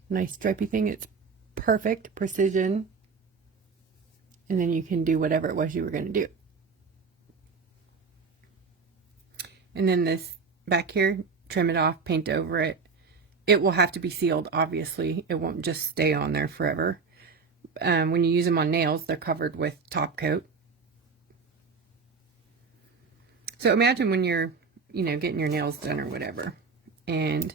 nice stripy thing. It's perfect precision. And then you can do whatever it was you were going to do. And then this back here, trim it off, paint over it. It will have to be sealed, obviously. It won't just stay on there forever. When you use them on nails, they're covered with top coat. So imagine when you're, you know, getting your nails done or whatever, and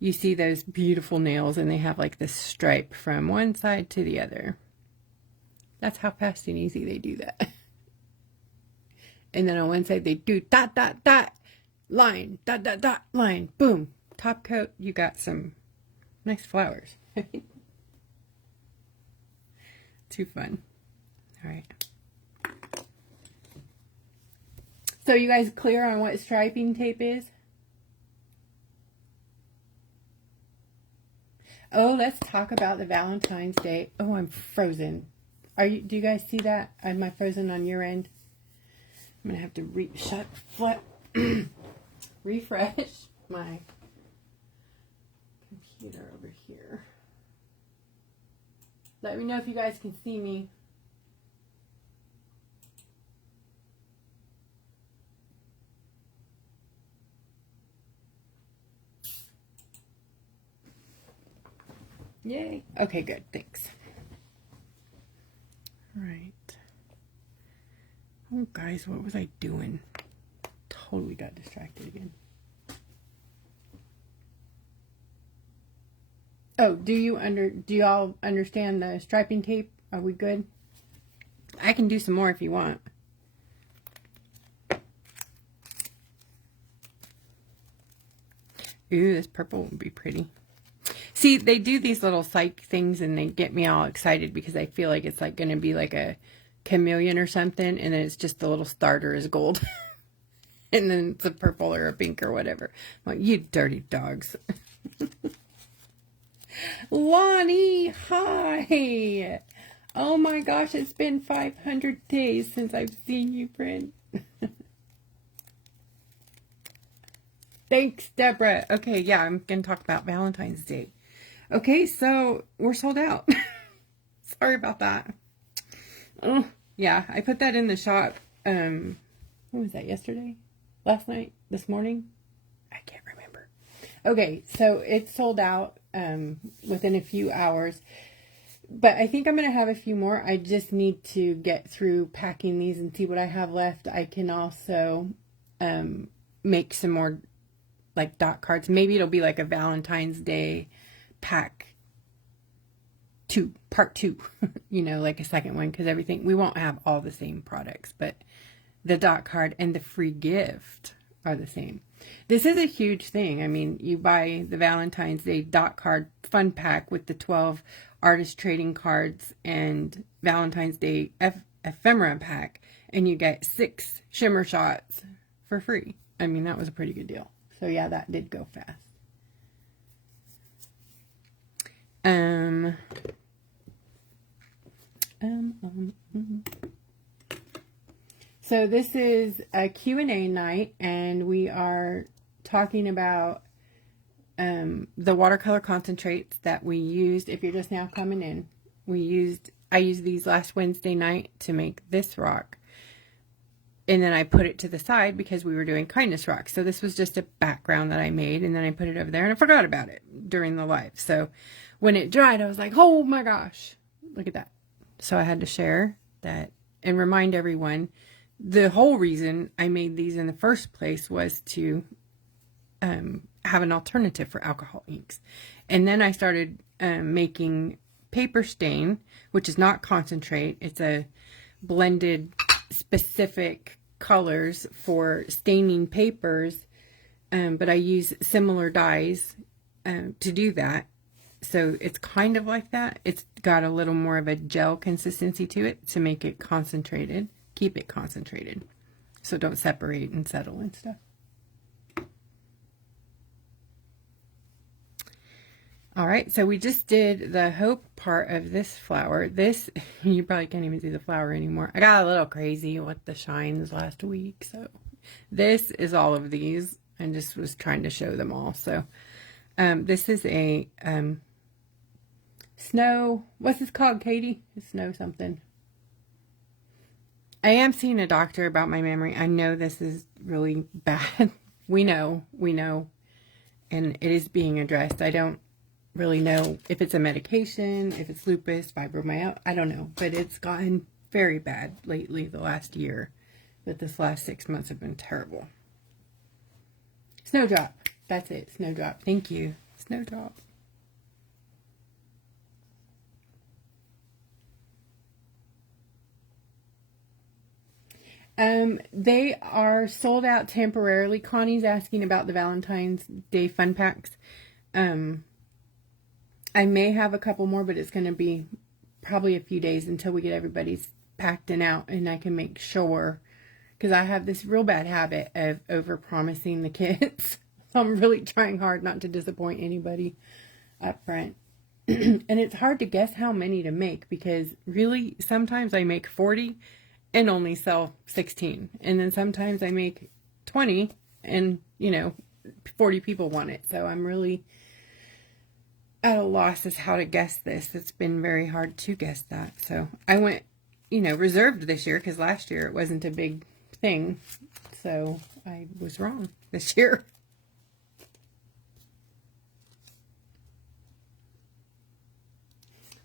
you see those beautiful nails and they have like this stripe from one side to the other. That's how fast and easy they do that. And then on one side they do dot, dot, dot, line, dot, dot, dot, line, boom. Top coat, you got some nice flowers. Too fun. All right. So you guys clear on what striping tape is? Oh, let's talk about the Valentine's Day. Oh, I'm frozen. Do you guys see that? Am I frozen on your end? I'm gonna have to refresh my computer over here. Let me know if you guys can see me. Yay. Okay, good. Thanks. All right. Oh, guys, what was I doing? Totally got distracted again. Oh, do y'all understand the striping tape? Are we good? I can do some more if you want. Ooh, this purple would be pretty. See, they do these little psych things and they get me all excited because I feel like it's like going to be like a chameleon or something, and then it's just the little starter is gold. And then it's a purple or a pink or whatever. I'm like, you dirty dogs. Lonnie, hi. Oh my gosh, it's been 500 days since I've seen you, friend. Thanks, Deborah. Okay, yeah, I'm going to talk about Valentine's Day. Okay, so we're sold out. Sorry about that. Oh, yeah, I put that in the shop. What was that, yesterday? Last night? This morning? I can't remember. Okay, so it's sold out within a few hours. But I think I'm going to have a few more. I just need to get through packing these and see what I have left. I can also make some more like dot cards. Maybe it'll be like a Valentine's Day pack part 2, you know, like a second one, because everything, we won't have all the same products, but the dot card and the free gift are the same. This is a huge thing. I mean, you buy the Valentine's Day dot card fun pack with the 12 artist trading cards and Valentine's Day ephemera pack, and you get 6 shimmer shots for free. I mean, that was a pretty good deal. So yeah, that did go fast. So this is a Q&A night, and we are talking about the watercolor concentrates that we used. If you're just now coming in, I used these last Wednesday night to make this rock. And then I put it to the side because we were doing kindness rocks. So this was just a background that I made, and then I put it over there and I forgot about it during the live. So when it dried, I was like, oh my gosh, look at that. So I had to share that and remind everyone the whole reason I made these in the first place was to have an alternative for alcohol inks. And then I started making paper stain, which is not concentrate. It's a blended specific colors for staining papers, but I use similar dyes to do that. So it's kind of like that. It's got a little more of a gel consistency to it to make it concentrated, keep it concentrated, so don't separate and settle and stuff. All right, so we just did the hope part of this flower. This, you probably can't even see the flower anymore. I got a little crazy with the shines last week, so this is all of these. I just was trying to show them all. So this is a snow, what's this called, Katie? Snow something. I am seeing a doctor about my memory. I know this is really bad. We know, and it is being addressed. I don't really know if it's a medication, if it's lupus, fibromyalgia, I don't know, but it's gotten very bad lately, the last year, but this last 6 months have been terrible. Snowdrop, that's it, Snowdrop, thank you, Snowdrop. They are sold out temporarily. Connie's asking about the Valentine's Day fun packs. I may have a couple more, but it's going to be probably a few days until we get everybody's packed and out, and I can make sure, because I have this real bad habit of over promising the kids. So I'm really trying hard not to disappoint anybody up front. And it's hard to guess how many to make, because really sometimes I make 40 and only sell 16, and then sometimes I make 20 and 40 people want it. So I'm really at a loss as how to guess this. It's been very hard to guess that. So I went reserved this year, because last year it wasn't a big thing, so I was wrong this year.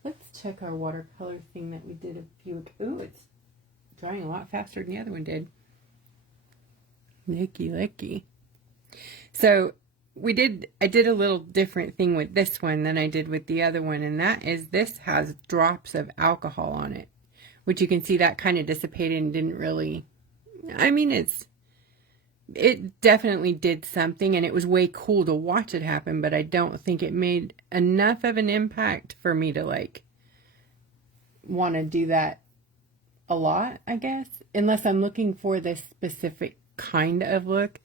Let's check our watercolor thing that we did a few. Ooh, it's drying a lot faster than the other one did. Licky. So I did a little different thing with this one than I did with the other one, and that is this has drops of alcohol on it, which you can see that kind of dissipated and didn't really, it definitely did something, and it was way cool to watch it happen, but I don't think it made enough of an impact for me to want to do that a lot, I guess, unless I'm looking for this specific kind of look.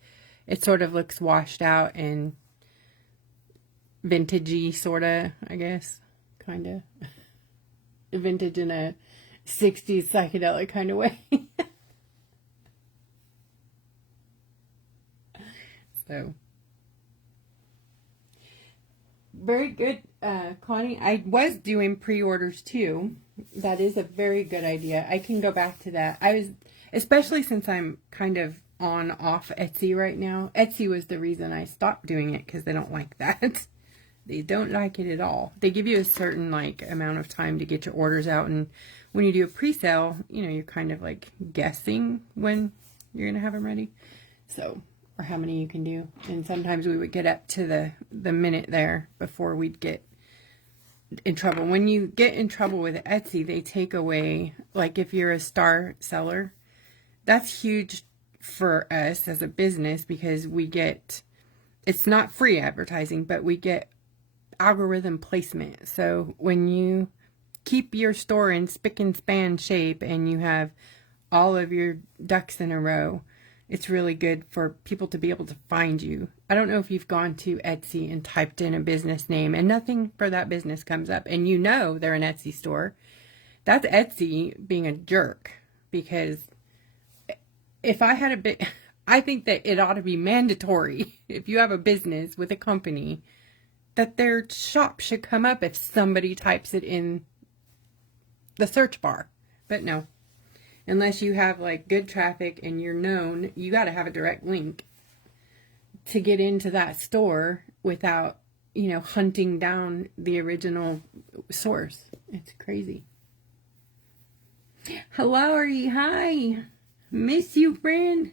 It sort of looks washed out and vintagey, sort of, I guess, kind of vintage in a 60s psychedelic kind of way. So very good, Connie. I was doing pre-orders too. That is a very good idea. I can go back to that. Especially since I'm kind of on off Etsy right now. Etsy was the reason I stopped doing it, because they don't like that. They don't like it at all. They give you a certain amount of time to get your orders out, and when you do a pre-sale, you're kind of guessing when you're gonna have them ready. So, or how many you can do. And sometimes we would get up to the minute there before we'd get in trouble. When you get in trouble with Etsy, they take away, if you're a star seller, that's huge for us as a business, because we get, it's not free advertising, but we get algorithm placement. So when you keep your store in spick and span shape and you have all of your ducks in a row, it's really good for people to be able to find you. I don't know if you've gone to Etsy and typed in a business name and nothing for that business comes up, and they're an Etsy store. That's Etsy being a jerk, because if I had I think that it ought to be mandatory, if you have a business with a company, that their shop should come up if somebody types it in the search bar. But no. Unless you have good traffic and you're known, you got to have a direct link to get into that store without, hunting down the original source. It's crazy. Hello, are you? Hi. Miss you, friend.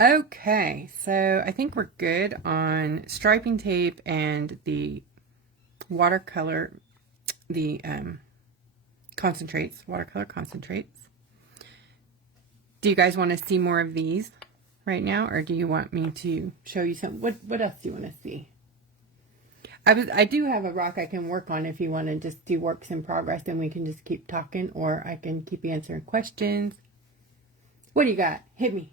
Okay, so I think we're good on striping tape and the watercolor, the watercolor concentrates. Do you guys want to see more of these right now, or do you want me to show you some? What else do you want to see? I do have a rock I can work on if you want to just do works in progress, and we can just keep talking, or I can keep answering questions. What do you got? Hit me.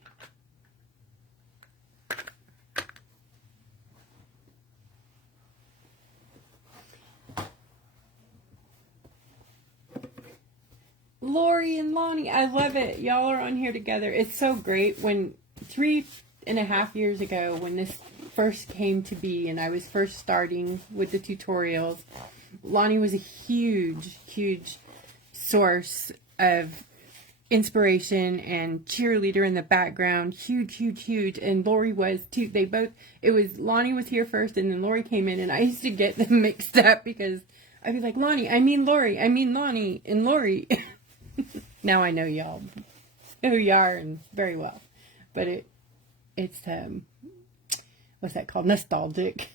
Lori and Lonnie, I love it. Y'all are on here together. It's so great. When 3.5 years ago, when this first came to be and I was first starting with the tutorials, Lonnie was a huge source of inspiration and cheerleader in the background. Huge. And Lori was too. Lonnie was here first, and then Lori came in, and I used to get them mixed up because I'd be like, Lonnie, I mean Lori, I mean Lonnie, and Lori. Now I know y'all who you are, and very well. But it's what's that called? Nostalgic.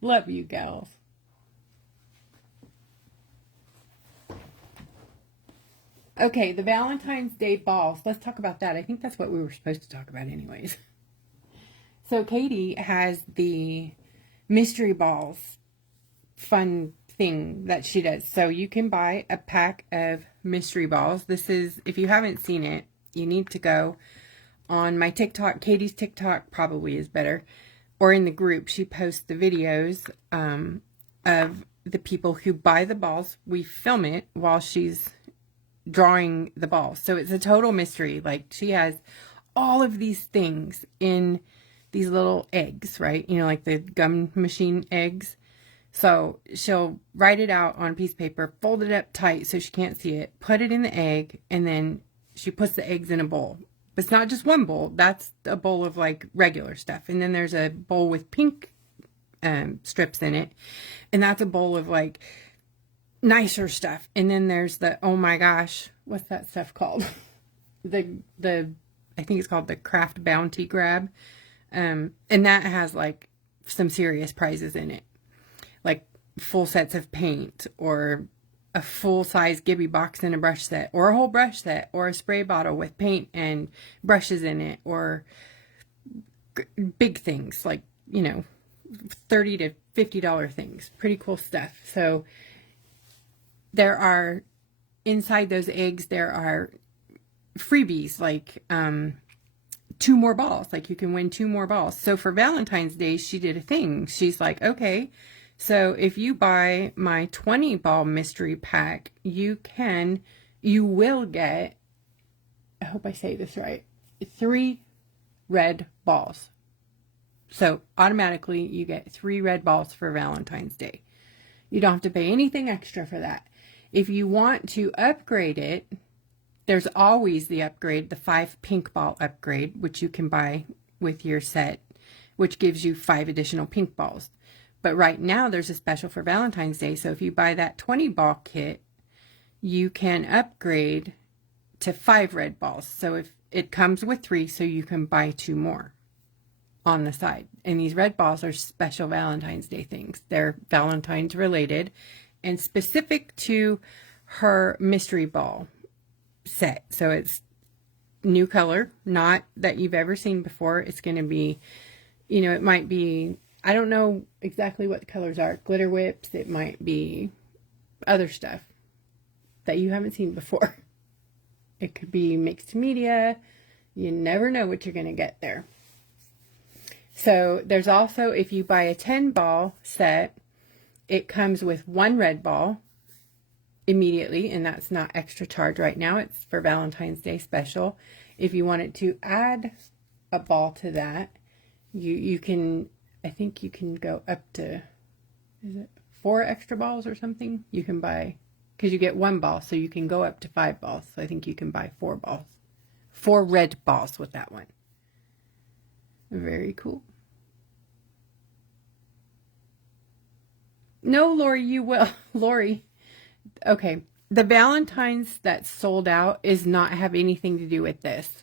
Love you, gals. Okay, the Valentine's Day balls. Let's talk about that. I think that's what we were supposed to talk about anyways. So Katie has the mystery balls fun thing that she does. So you can buy a pack of mystery balls. This is, if you haven't seen it, you need to go on my TikTok. Katie's TikTok probably is better. Or in the group, she posts the videos of the people who buy the balls. We film it while she's drawing the balls. So it's a total mystery. Like, she has all of these things in these little eggs, right? You know, like the gum machine eggs. So she'll write it out on a piece of paper, fold it up tight so she can't see it, put it in the egg, and then she puts the eggs in a bowl. But it's not just one bowl. That's a bowl of like regular stuff. And then there's a bowl with pink strips in it. And that's a bowl of like nicer stuff. And then there's the, oh my gosh, what's that stuff called? the I think it's called the Craft Bounty Grab. And that has like some serious prizes in it. Like full sets of paint, or a full-size Gibby box and a brush set, or a whole brush set, or a spray bottle with paint and brushes in it, or big things like, you know, $30 to $50 things. Pretty cool stuff. So there are, inside those eggs, there are freebies, like 2 more balls. Like, you can win 2 more balls. So for Valentine's Day, she did a thing. She's like, okay, so if you buy my 20 ball mystery pack, you will get, I hope I say this right, 3 red balls. So automatically you get 3 red balls for Valentine's Day. You don't have to pay anything extra for that. If you want to upgrade it, there's always the upgrade, the 5 pink ball upgrade, which you can buy with your set, which gives you 5 additional pink balls. But right now there's a special for Valentine's Day. So if you buy that 20 ball kit, you can upgrade to 5 red balls. So if it comes with 3, so you can buy 2 more on the side. And these red balls are special Valentine's Day things. They're Valentine's related and specific to her mystery ball set. So it's new color, not that you've ever seen before. It's going to be, you know, it might be, I don't know exactly what the colors are. Glitter whips. It might be other stuff that you haven't seen before. It could be mixed media. You never know what you're going to get there. So there's also, if you buy a 10 ball set, it comes with 1 red ball immediately, and that's not extra charge right now. It's for Valentine's Day special. If you wanted to add a ball to that, you can, I think you can go up to, is it 4 extra balls or something? You can buy, because you get 1 ball, so you can go up to 5 balls. So I think you can buy 4 balls. 4 red balls with that one. Very cool. No, Lori, you will. Lori. Okay. The Valentine's that's sold out is not have anything to do with this.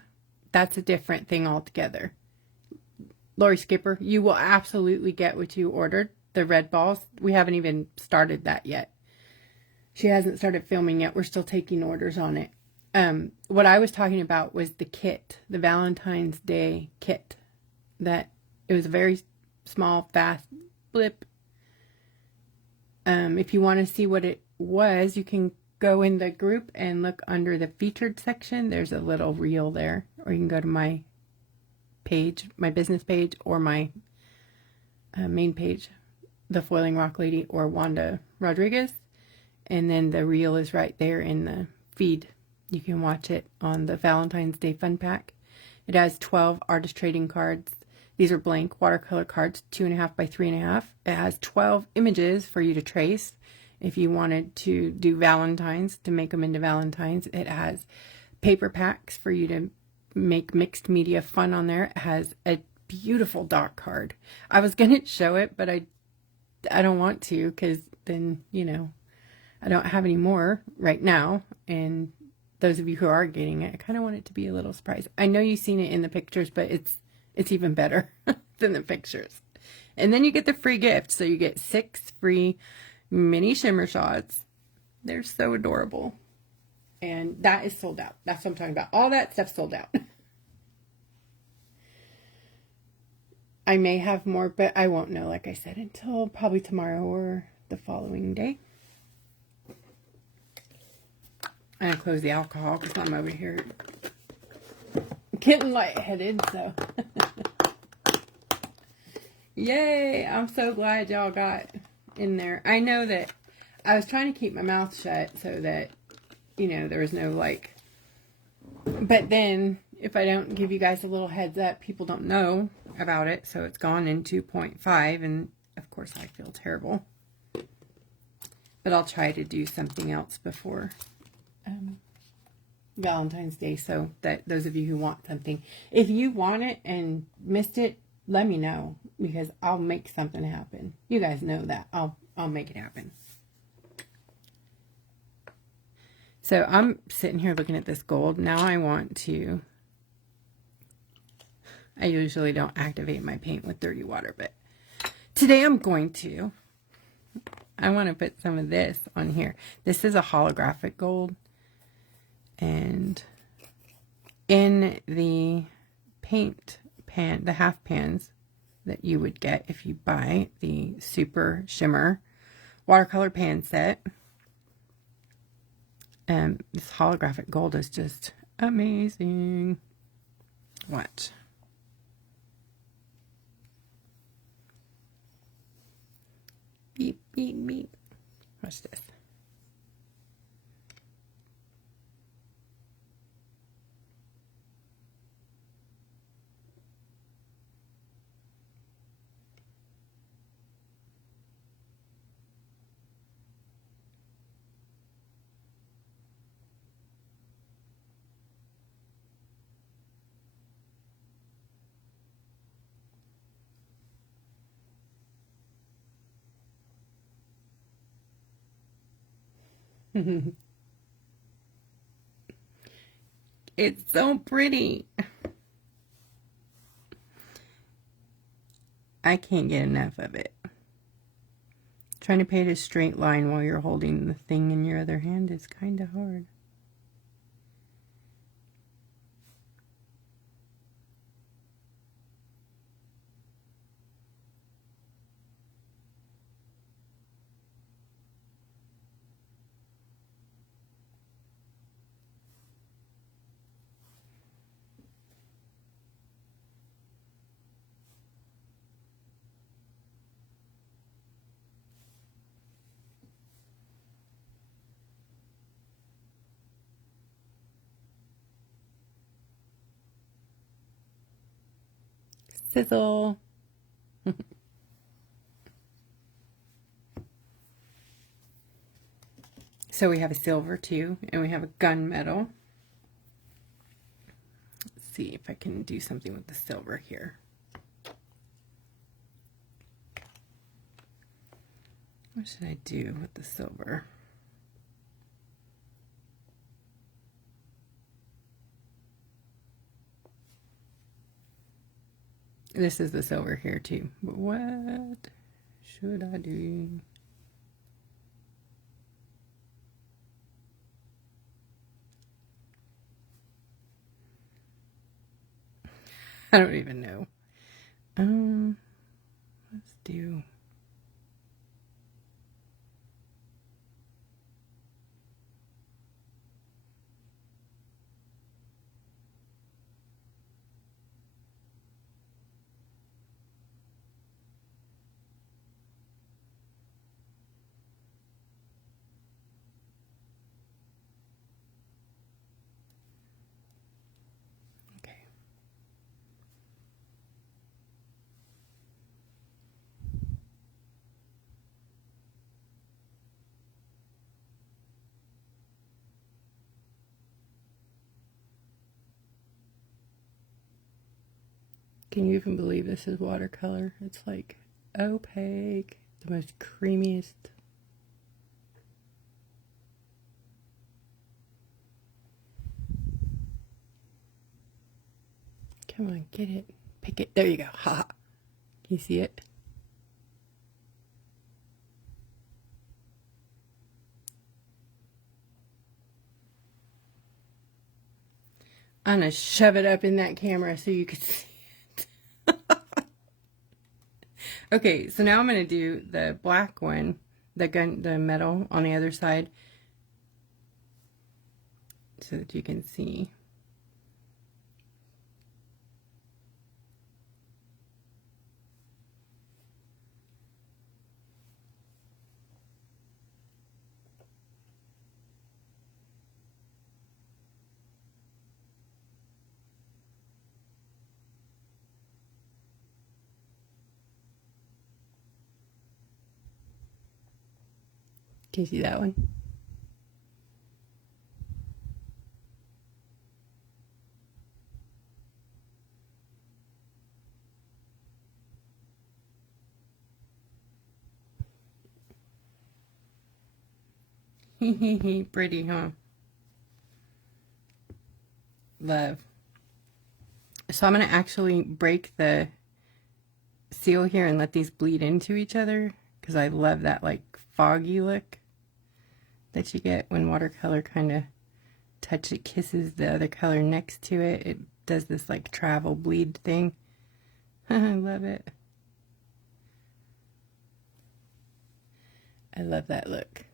That's a different thing altogether. Lori Skipper, you will absolutely get what you ordered. The red balls. We haven't even started that yet. She hasn't started filming yet. We're still taking orders on it. What I was talking about was the kit, the Valentine's Day kit. That it was a very small, fast blip. If you want to see what it was, you can go in the group and look under the featured section. There's a little reel there, or you can go to my page, my business page, or my main page, The Foiling Rock Lady or Wanda Rodriguez. And then the reel is right there in the feed. You can watch it on the Valentine's Day Fun Pack. It has 12 artist trading cards. These are blank watercolor cards, 2.5 by 3.5. It has 12 images for you to trace. If you wanted to do Valentines, to make them into Valentines, it has paper packs for you to make mixed media fun on there. It has a beautiful dot card. I was going to show it, but I don't want to, because then, you know, I don't have any more right now. And those of you who are getting it, I kind of want it to be a little surprise. I know you've seen it in the pictures, but it's even better than the pictures. And then you get the free gift. So you get 6 free mini shimmer shots. They're so adorable. And that is sold out. That's what I'm talking about. All that stuff sold out. I may have more, but I won't know, like I said, until probably tomorrow or the following day. And I close the alcohol because I'm over here getting lightheaded, so. Yay! I'm so glad y'all got in there. I know that I was trying to keep my mouth shut so that, you know, there was no like, but then if I don't give you guys a little heads up, people don't know about it. So it's gone in 2.5, and of course I feel terrible. But I'll try to do something else before Valentine's Day, so that those of you who want something, if you want it and missed it, let me know, because I'll make something happen. You guys know that. I'll make it happen. So I'm sitting here looking at this gold. Now I want to, I usually don't activate my paint with dirty water, but today I'm going to. I want to put some of this on here. This is a holographic gold. And in the paint pan, the half pans that you would get if you buy the Super Shimmer watercolor pan set, this holographic gold is just amazing. Watch. Beep, beep, beep. Watch this. It's so pretty. I can't get enough of it. Trying to paint a straight line while you're holding the thing in your other hand is kind of hard. Sizzle. So we have a silver too, and we have a gunmetal. Let's see if I can do something with the silver here. What should I do with the silver? This is the silver here too. But what should I do? I don't even know. Let's do. Can you even believe this is watercolor? It's like opaque, the most creamiest. Come on, get it. Pick it. There you go. Ha ha. Can you see it? I'm going to shove it up in that camera so you can see it. Okay, so now I'm going to do the black one, the metal on the other side, so that you can see. Can you see that one? Pretty, huh? Love. So I'm going to actually break the seal here and let these bleed into each other, because I love that like foggy look that you get when watercolor kind of kisses the other color next to it. It does this like travel bleed thing. I love it. I love that look.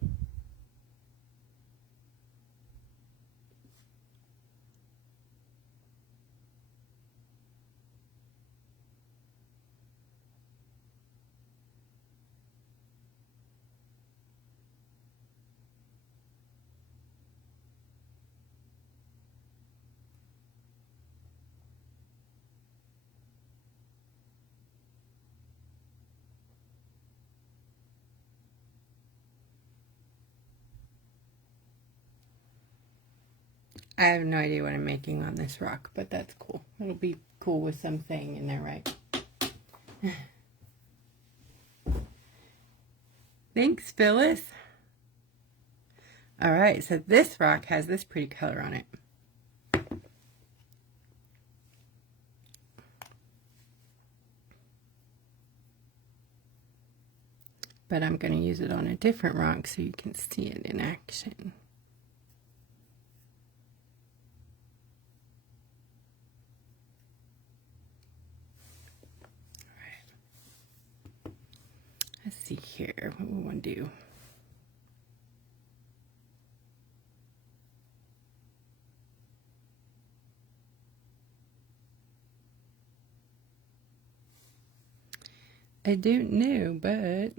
I have no idea what I'm making on this rock, but that's cool. It'll be cool with something in there, right? Thanks, Phyllis. All right, so this rock has this pretty color on it. But I'm going to use it on a different rock so you can see it in action. Let's see here what we want to do. I don't know, but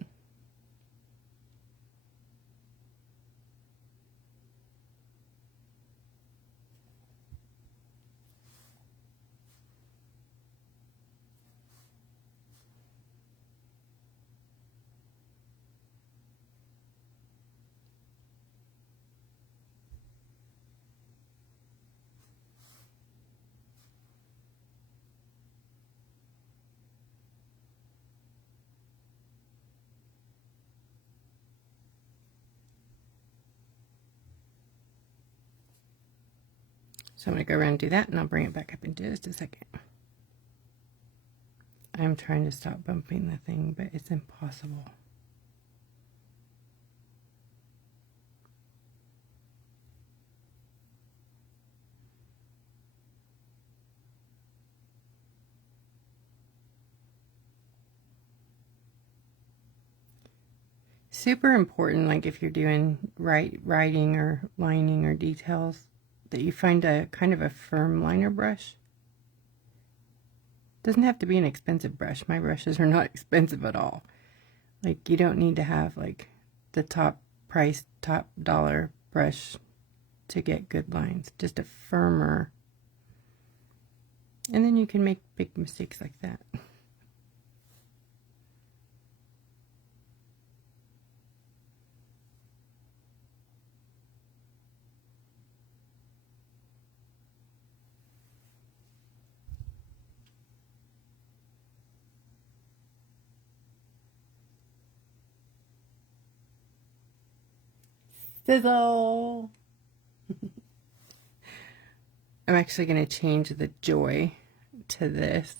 so I'm going to go around and do that, and I'll bring it back up in just a second. I'm trying to stop bumping the thing, but it's impossible. Super important, like if you're doing writing or lining or details, that you find a kind of a firm liner brush. Doesn't have to be an expensive brush. My brushes are not expensive at all. Like, you don't need to have like the top price, top dollar brush to get good lines. Just a firmer. And then you can make big mistakes like that. Sizzle! I'm actually going to change the joy to this.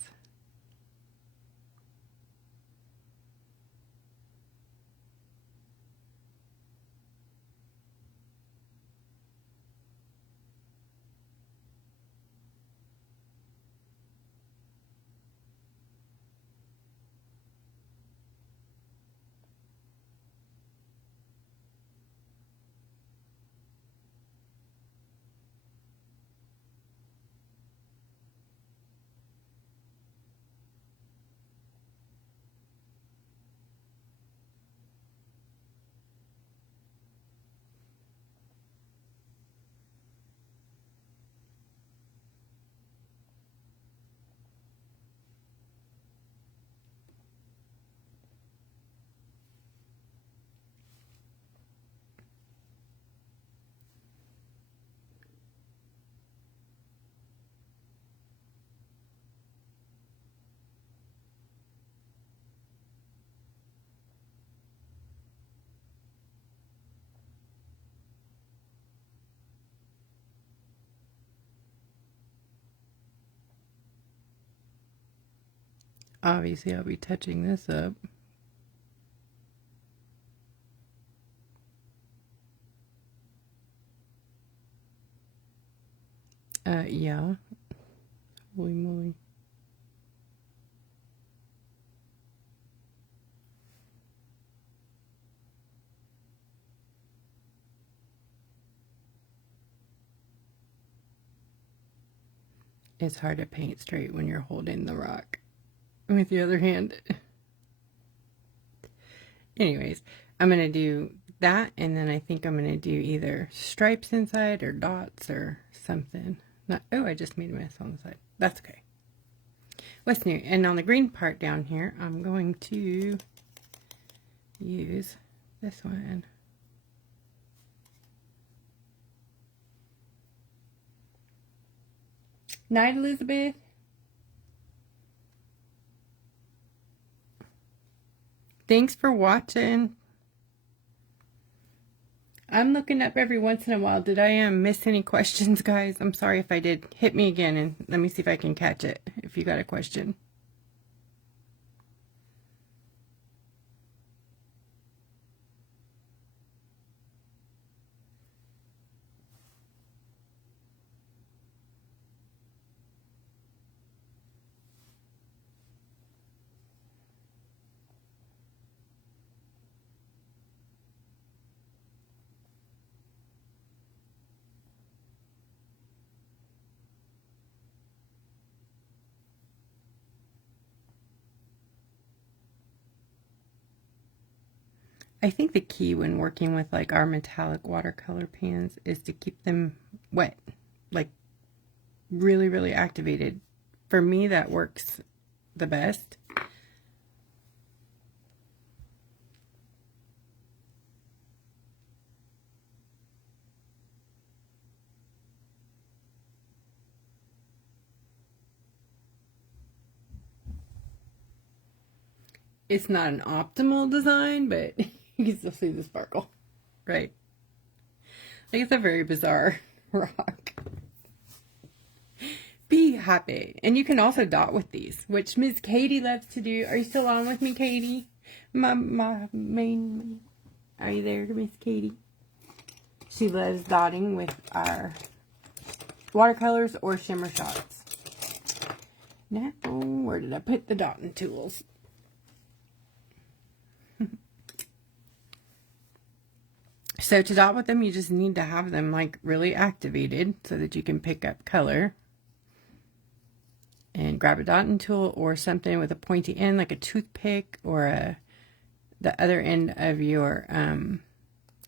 Obviously, I'll be touching this up. Yeah. Holy moly. It's hard to paint straight when you're holding the rock with the other hand. Anyways, I'm going to do that, and then I think I'm going to do either stripes inside or dots or something. Not, oh, I just made a mess on the side. That's okay. What's new? And on the green part down here, I'm going to use this one. Night, Elizabeth. Thanks for watching. I'm looking up every once in a while. Did I miss any questions, guys? I'm sorry if I did. Hit me again and let me see if I can catch it if you got a question. I think the key when working with like our metallic watercolor pans is to keep them wet, like really, really activated. For me, that works the best. It's not an optimal design, but you can still see the sparkle, right? Like, it's a very bizarre rock. Be happy. And you can also dot with these, which Miss Katie loves to do. Are you still on with me, Katie? My main, are you there, Miss Katie? She loves dotting with our watercolors or shimmer shots. Now, where did I put the dotting tools? So to dot with them, you just need to have them like really activated so that you can pick up color. And grab a dotting tool or something with a pointy end, like a toothpick, or the other end of your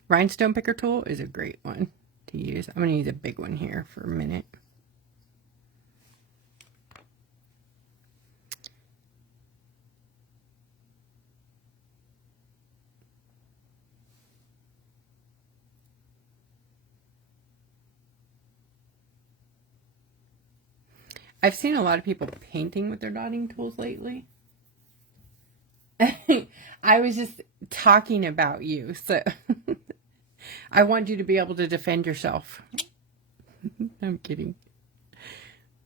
rhinestone picker tool is a great one to use. I'm going to use a big one here for a minute. I've seen a lot of people painting with their dotting tools lately. I was just talking about you, so I want you to be able to defend yourself. I'm kidding.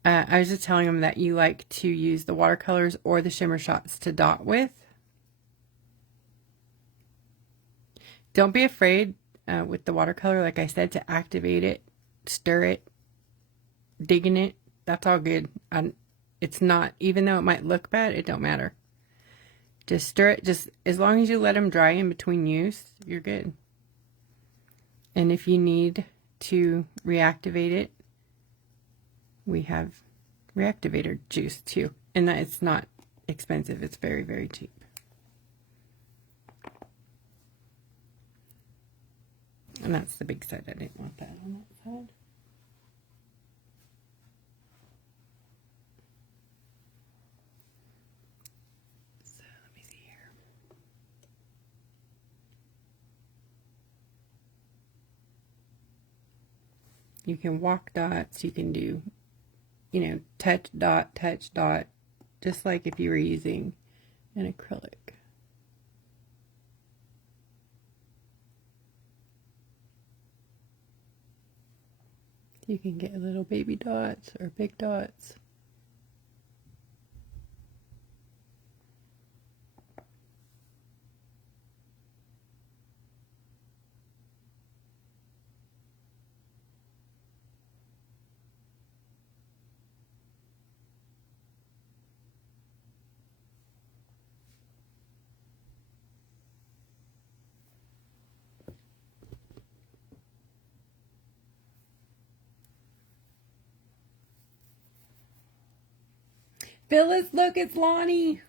I was just telling them that you like to use the watercolors or the shimmer shots to dot with. Don't be afraid with the watercolor, like I said, to activate it, stir it, dig in it. That's all good. It's not, even though it might look bad, it don't matter. Just stir it. Just as long as you let them dry in between use, you're good. And if you need to reactivate it, we have reactivator juice too. And that it's not expensive. It's very, very cheap. And that's the big side. I didn't want that on that side. You can walk dots, you can do, you know, touch dot, just like if you were using an acrylic. You can get little baby dots or big dots. Phyllis, look, it's Lonnie.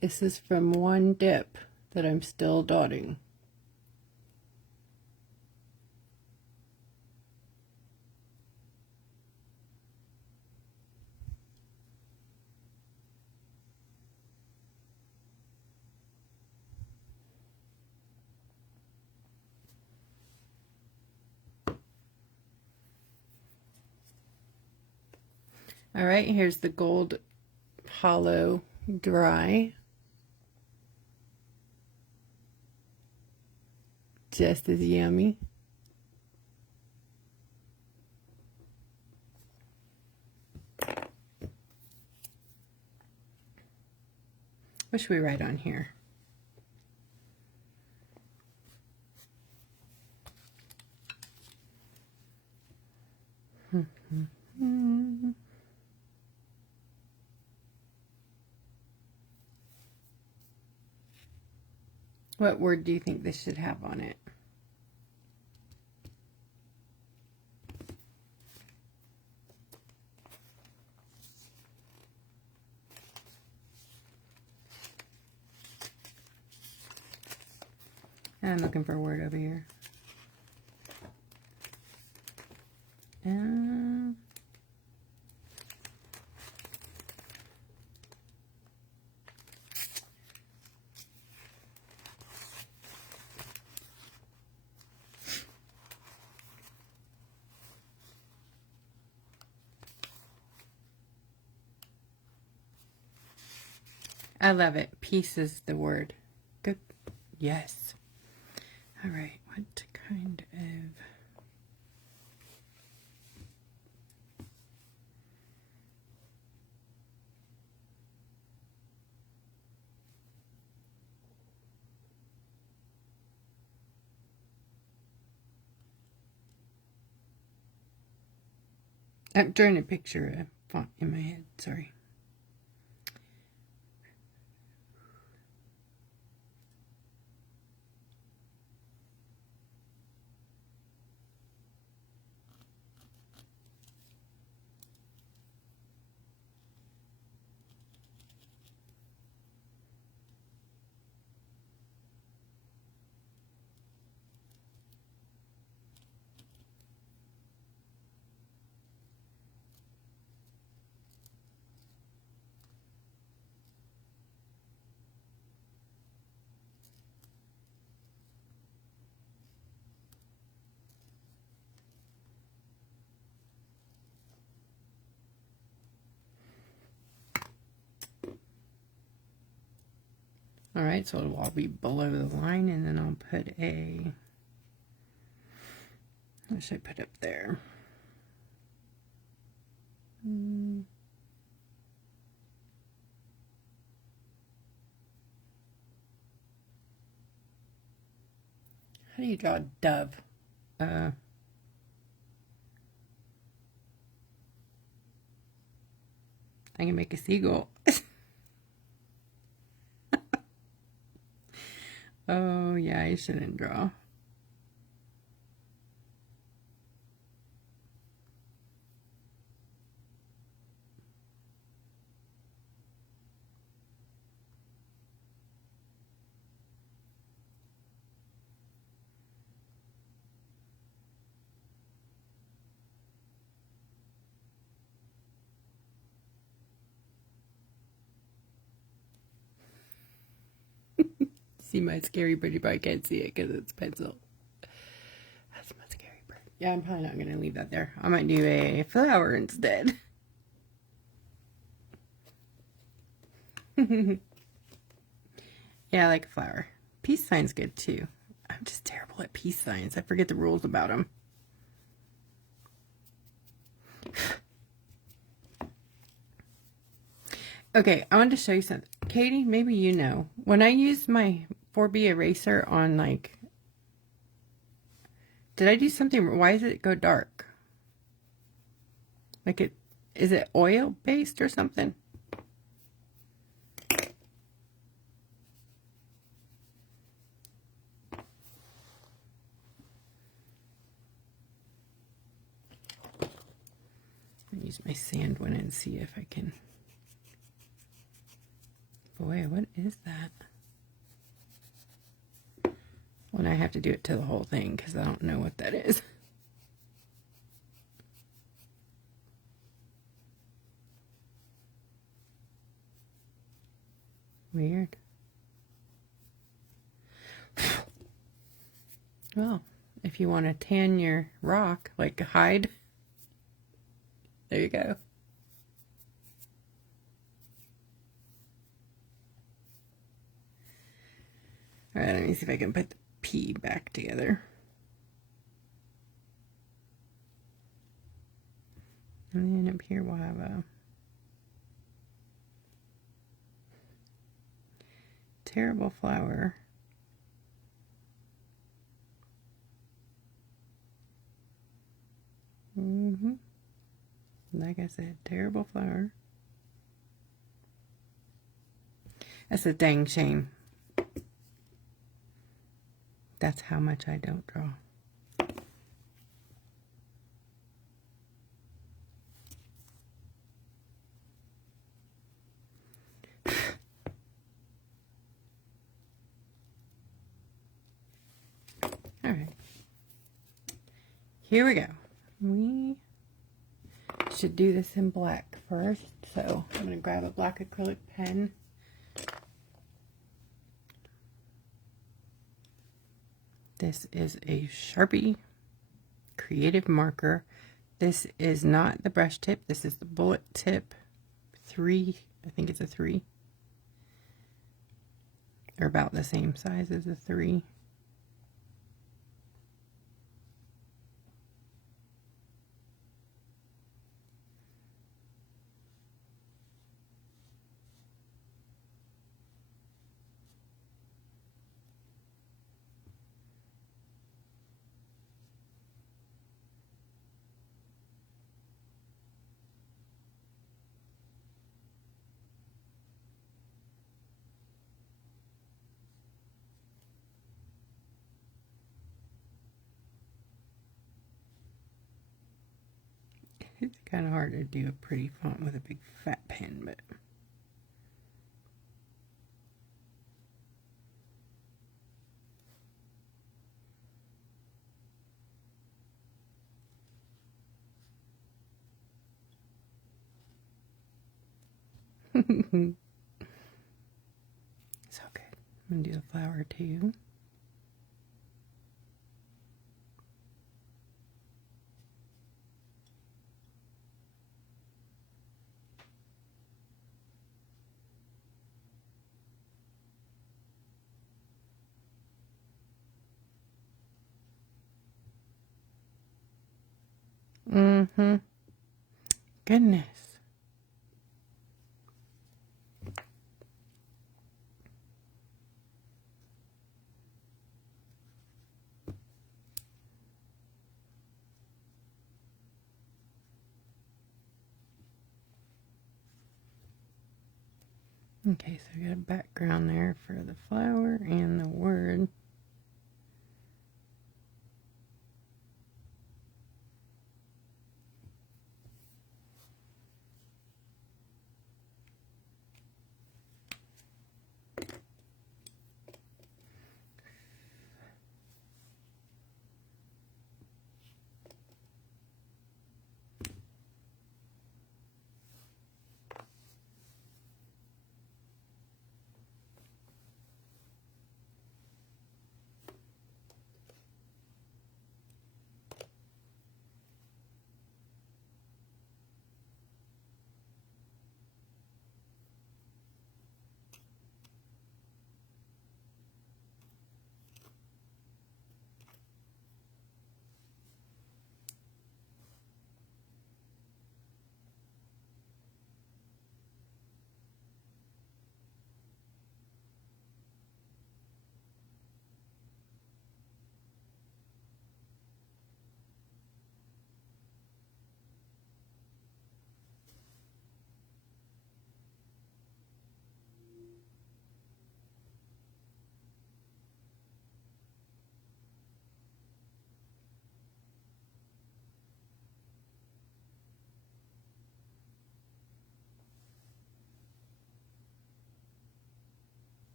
This is from one dip that I'm still dotting. All right, here's the gold hollow dry. Just as yummy. What should we write on here? What word do you think this should have on it? I'm looking for a word over here. I love it. Peace is the word. Good. Yes. All right. What kind of... I'm trying to picture a font in my head. Sorry. All right, so it'll all be below the line, and then I'll put a... What should I put up there? How do you draw a dove? I can make a seagull. Oh, yeah, I shouldn't draw. See my scary bird, you probably can't see it because it's pencil. That's my scary bird. Yeah, I'm probably not going to leave that there. I might do a flower instead. Yeah, I like a flower. Peace sign's good too. I'm just terrible at peace signs. I forget the rules about them. Okay, I wanted to show you something. Katie, maybe you know. When I use my 4B eraser on, like, did I do something? Why does it go dark? Like, is it oil based or something? I'll use my sand one and see if I can. Boy, what is that? Well, I have to do it to the whole thing because I don't know what that is. Weird. Well, if you want to tan your rock, like hide, there you go. All right, let me see if I can put the P back together. And then up here we'll have a terrible flower. Like I said, terrible flower. That's a dang shame. That's how much I don't draw. All right. Here we go. We should do this in black first. So I'm going to grab a black acrylic pen. This is a Sharpie creative marker. This is not the brush tip. This is the bullet tip 3. I think it's a 3. They're about the same size as a 3. It's kind of hard to do a pretty font with a big fat pen, but it's okay. I'm going to do the flower too. Goodness. Okay, so we got a background there for the flower and the word.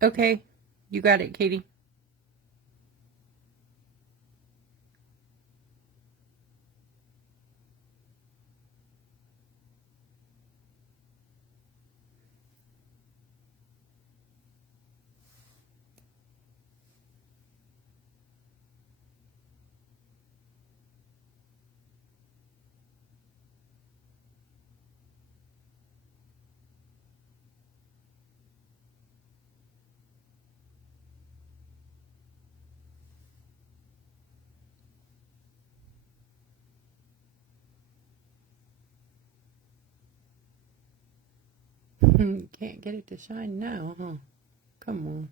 Okay, you got it, Katie. Can't get it to shine now, huh? Come on.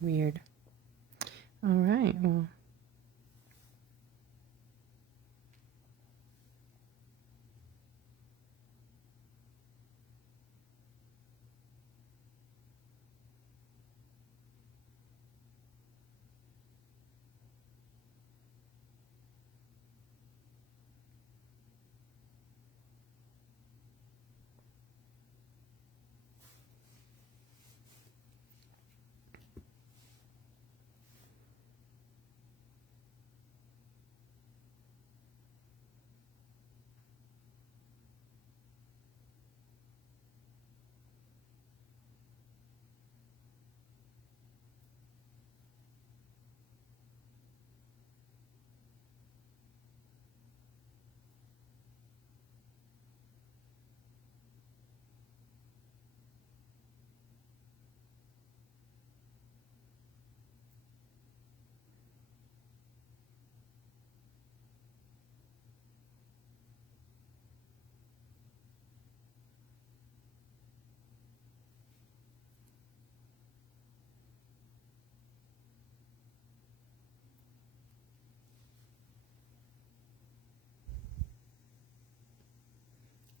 Weird. All right, well.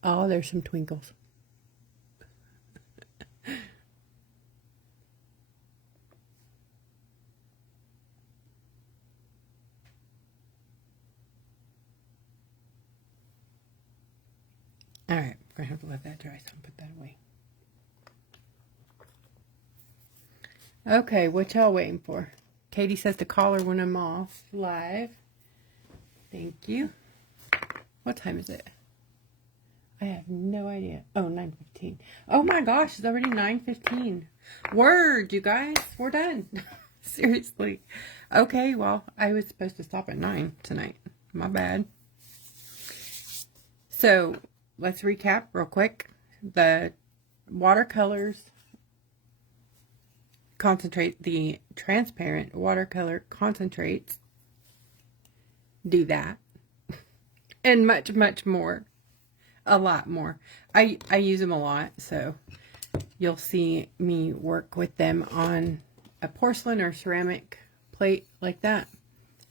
Oh, there's some twinkles. All right, we're going to have to let that dry, so I'll put that away. Okay, what y'all waiting for? Katie says to call her when I'm off live. Thank you. What time is it? I have no idea. Oh, 9:15. Oh my gosh, it's already 9:15. Word, you guys, we're done. Seriously. Okay, well, I was supposed to stop at 9 tonight. My bad. So, let's recap real quick. The watercolors concentrate, the transparent watercolor concentrates do that. And much, much more. A lot more. I use them a lot, so you'll see me work with them on a porcelain or ceramic plate like that.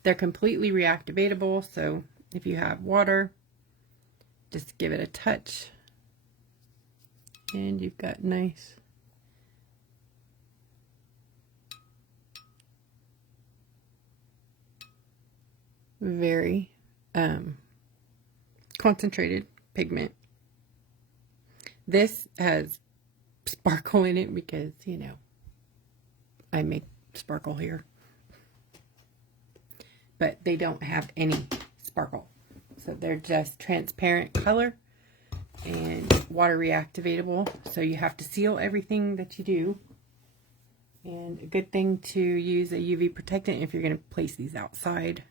They're completely reactivatable, so if you have water, just give it a touch and you've got nice very concentrated pigment. This has sparkle in it because, you know, I make sparkle here. But they don't have any sparkle. So they're just transparent color and water reactivatable. So you have to seal everything that you do. And a good thing to use a UV protectant if you're going to place these outside.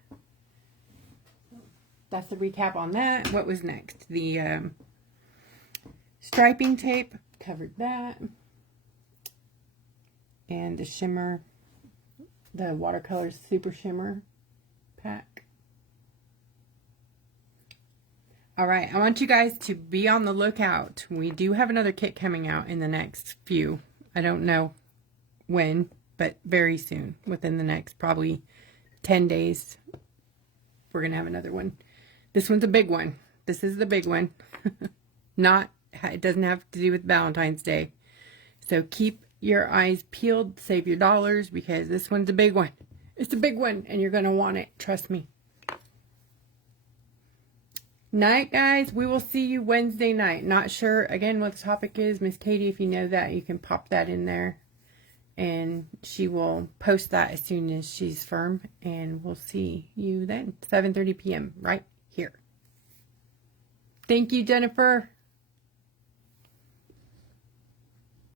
That's the recap on that. What was next? The striping tape, covered that. And the shimmer, the watercolors super shimmer pack. All right, I want you guys to be on the lookout. We do have another kit coming out in the next few. I don't know when, but very soon, within the next probably 10 days, we're going to have another one. This one's a big one. This is the big one. It doesn't have to do with Valentine's Day. So keep your eyes peeled, save your dollars, because this one's a big one. It's a big one, and you're going to want it. Trust me. Night, guys. We will see you Wednesday night. Not sure, again, what the topic is. Miss Katie, if you know that, you can pop that in there. And she will post that as soon as she's firm. And we'll see you then. 7:30 p.m. right here. Thank you, Jennifer.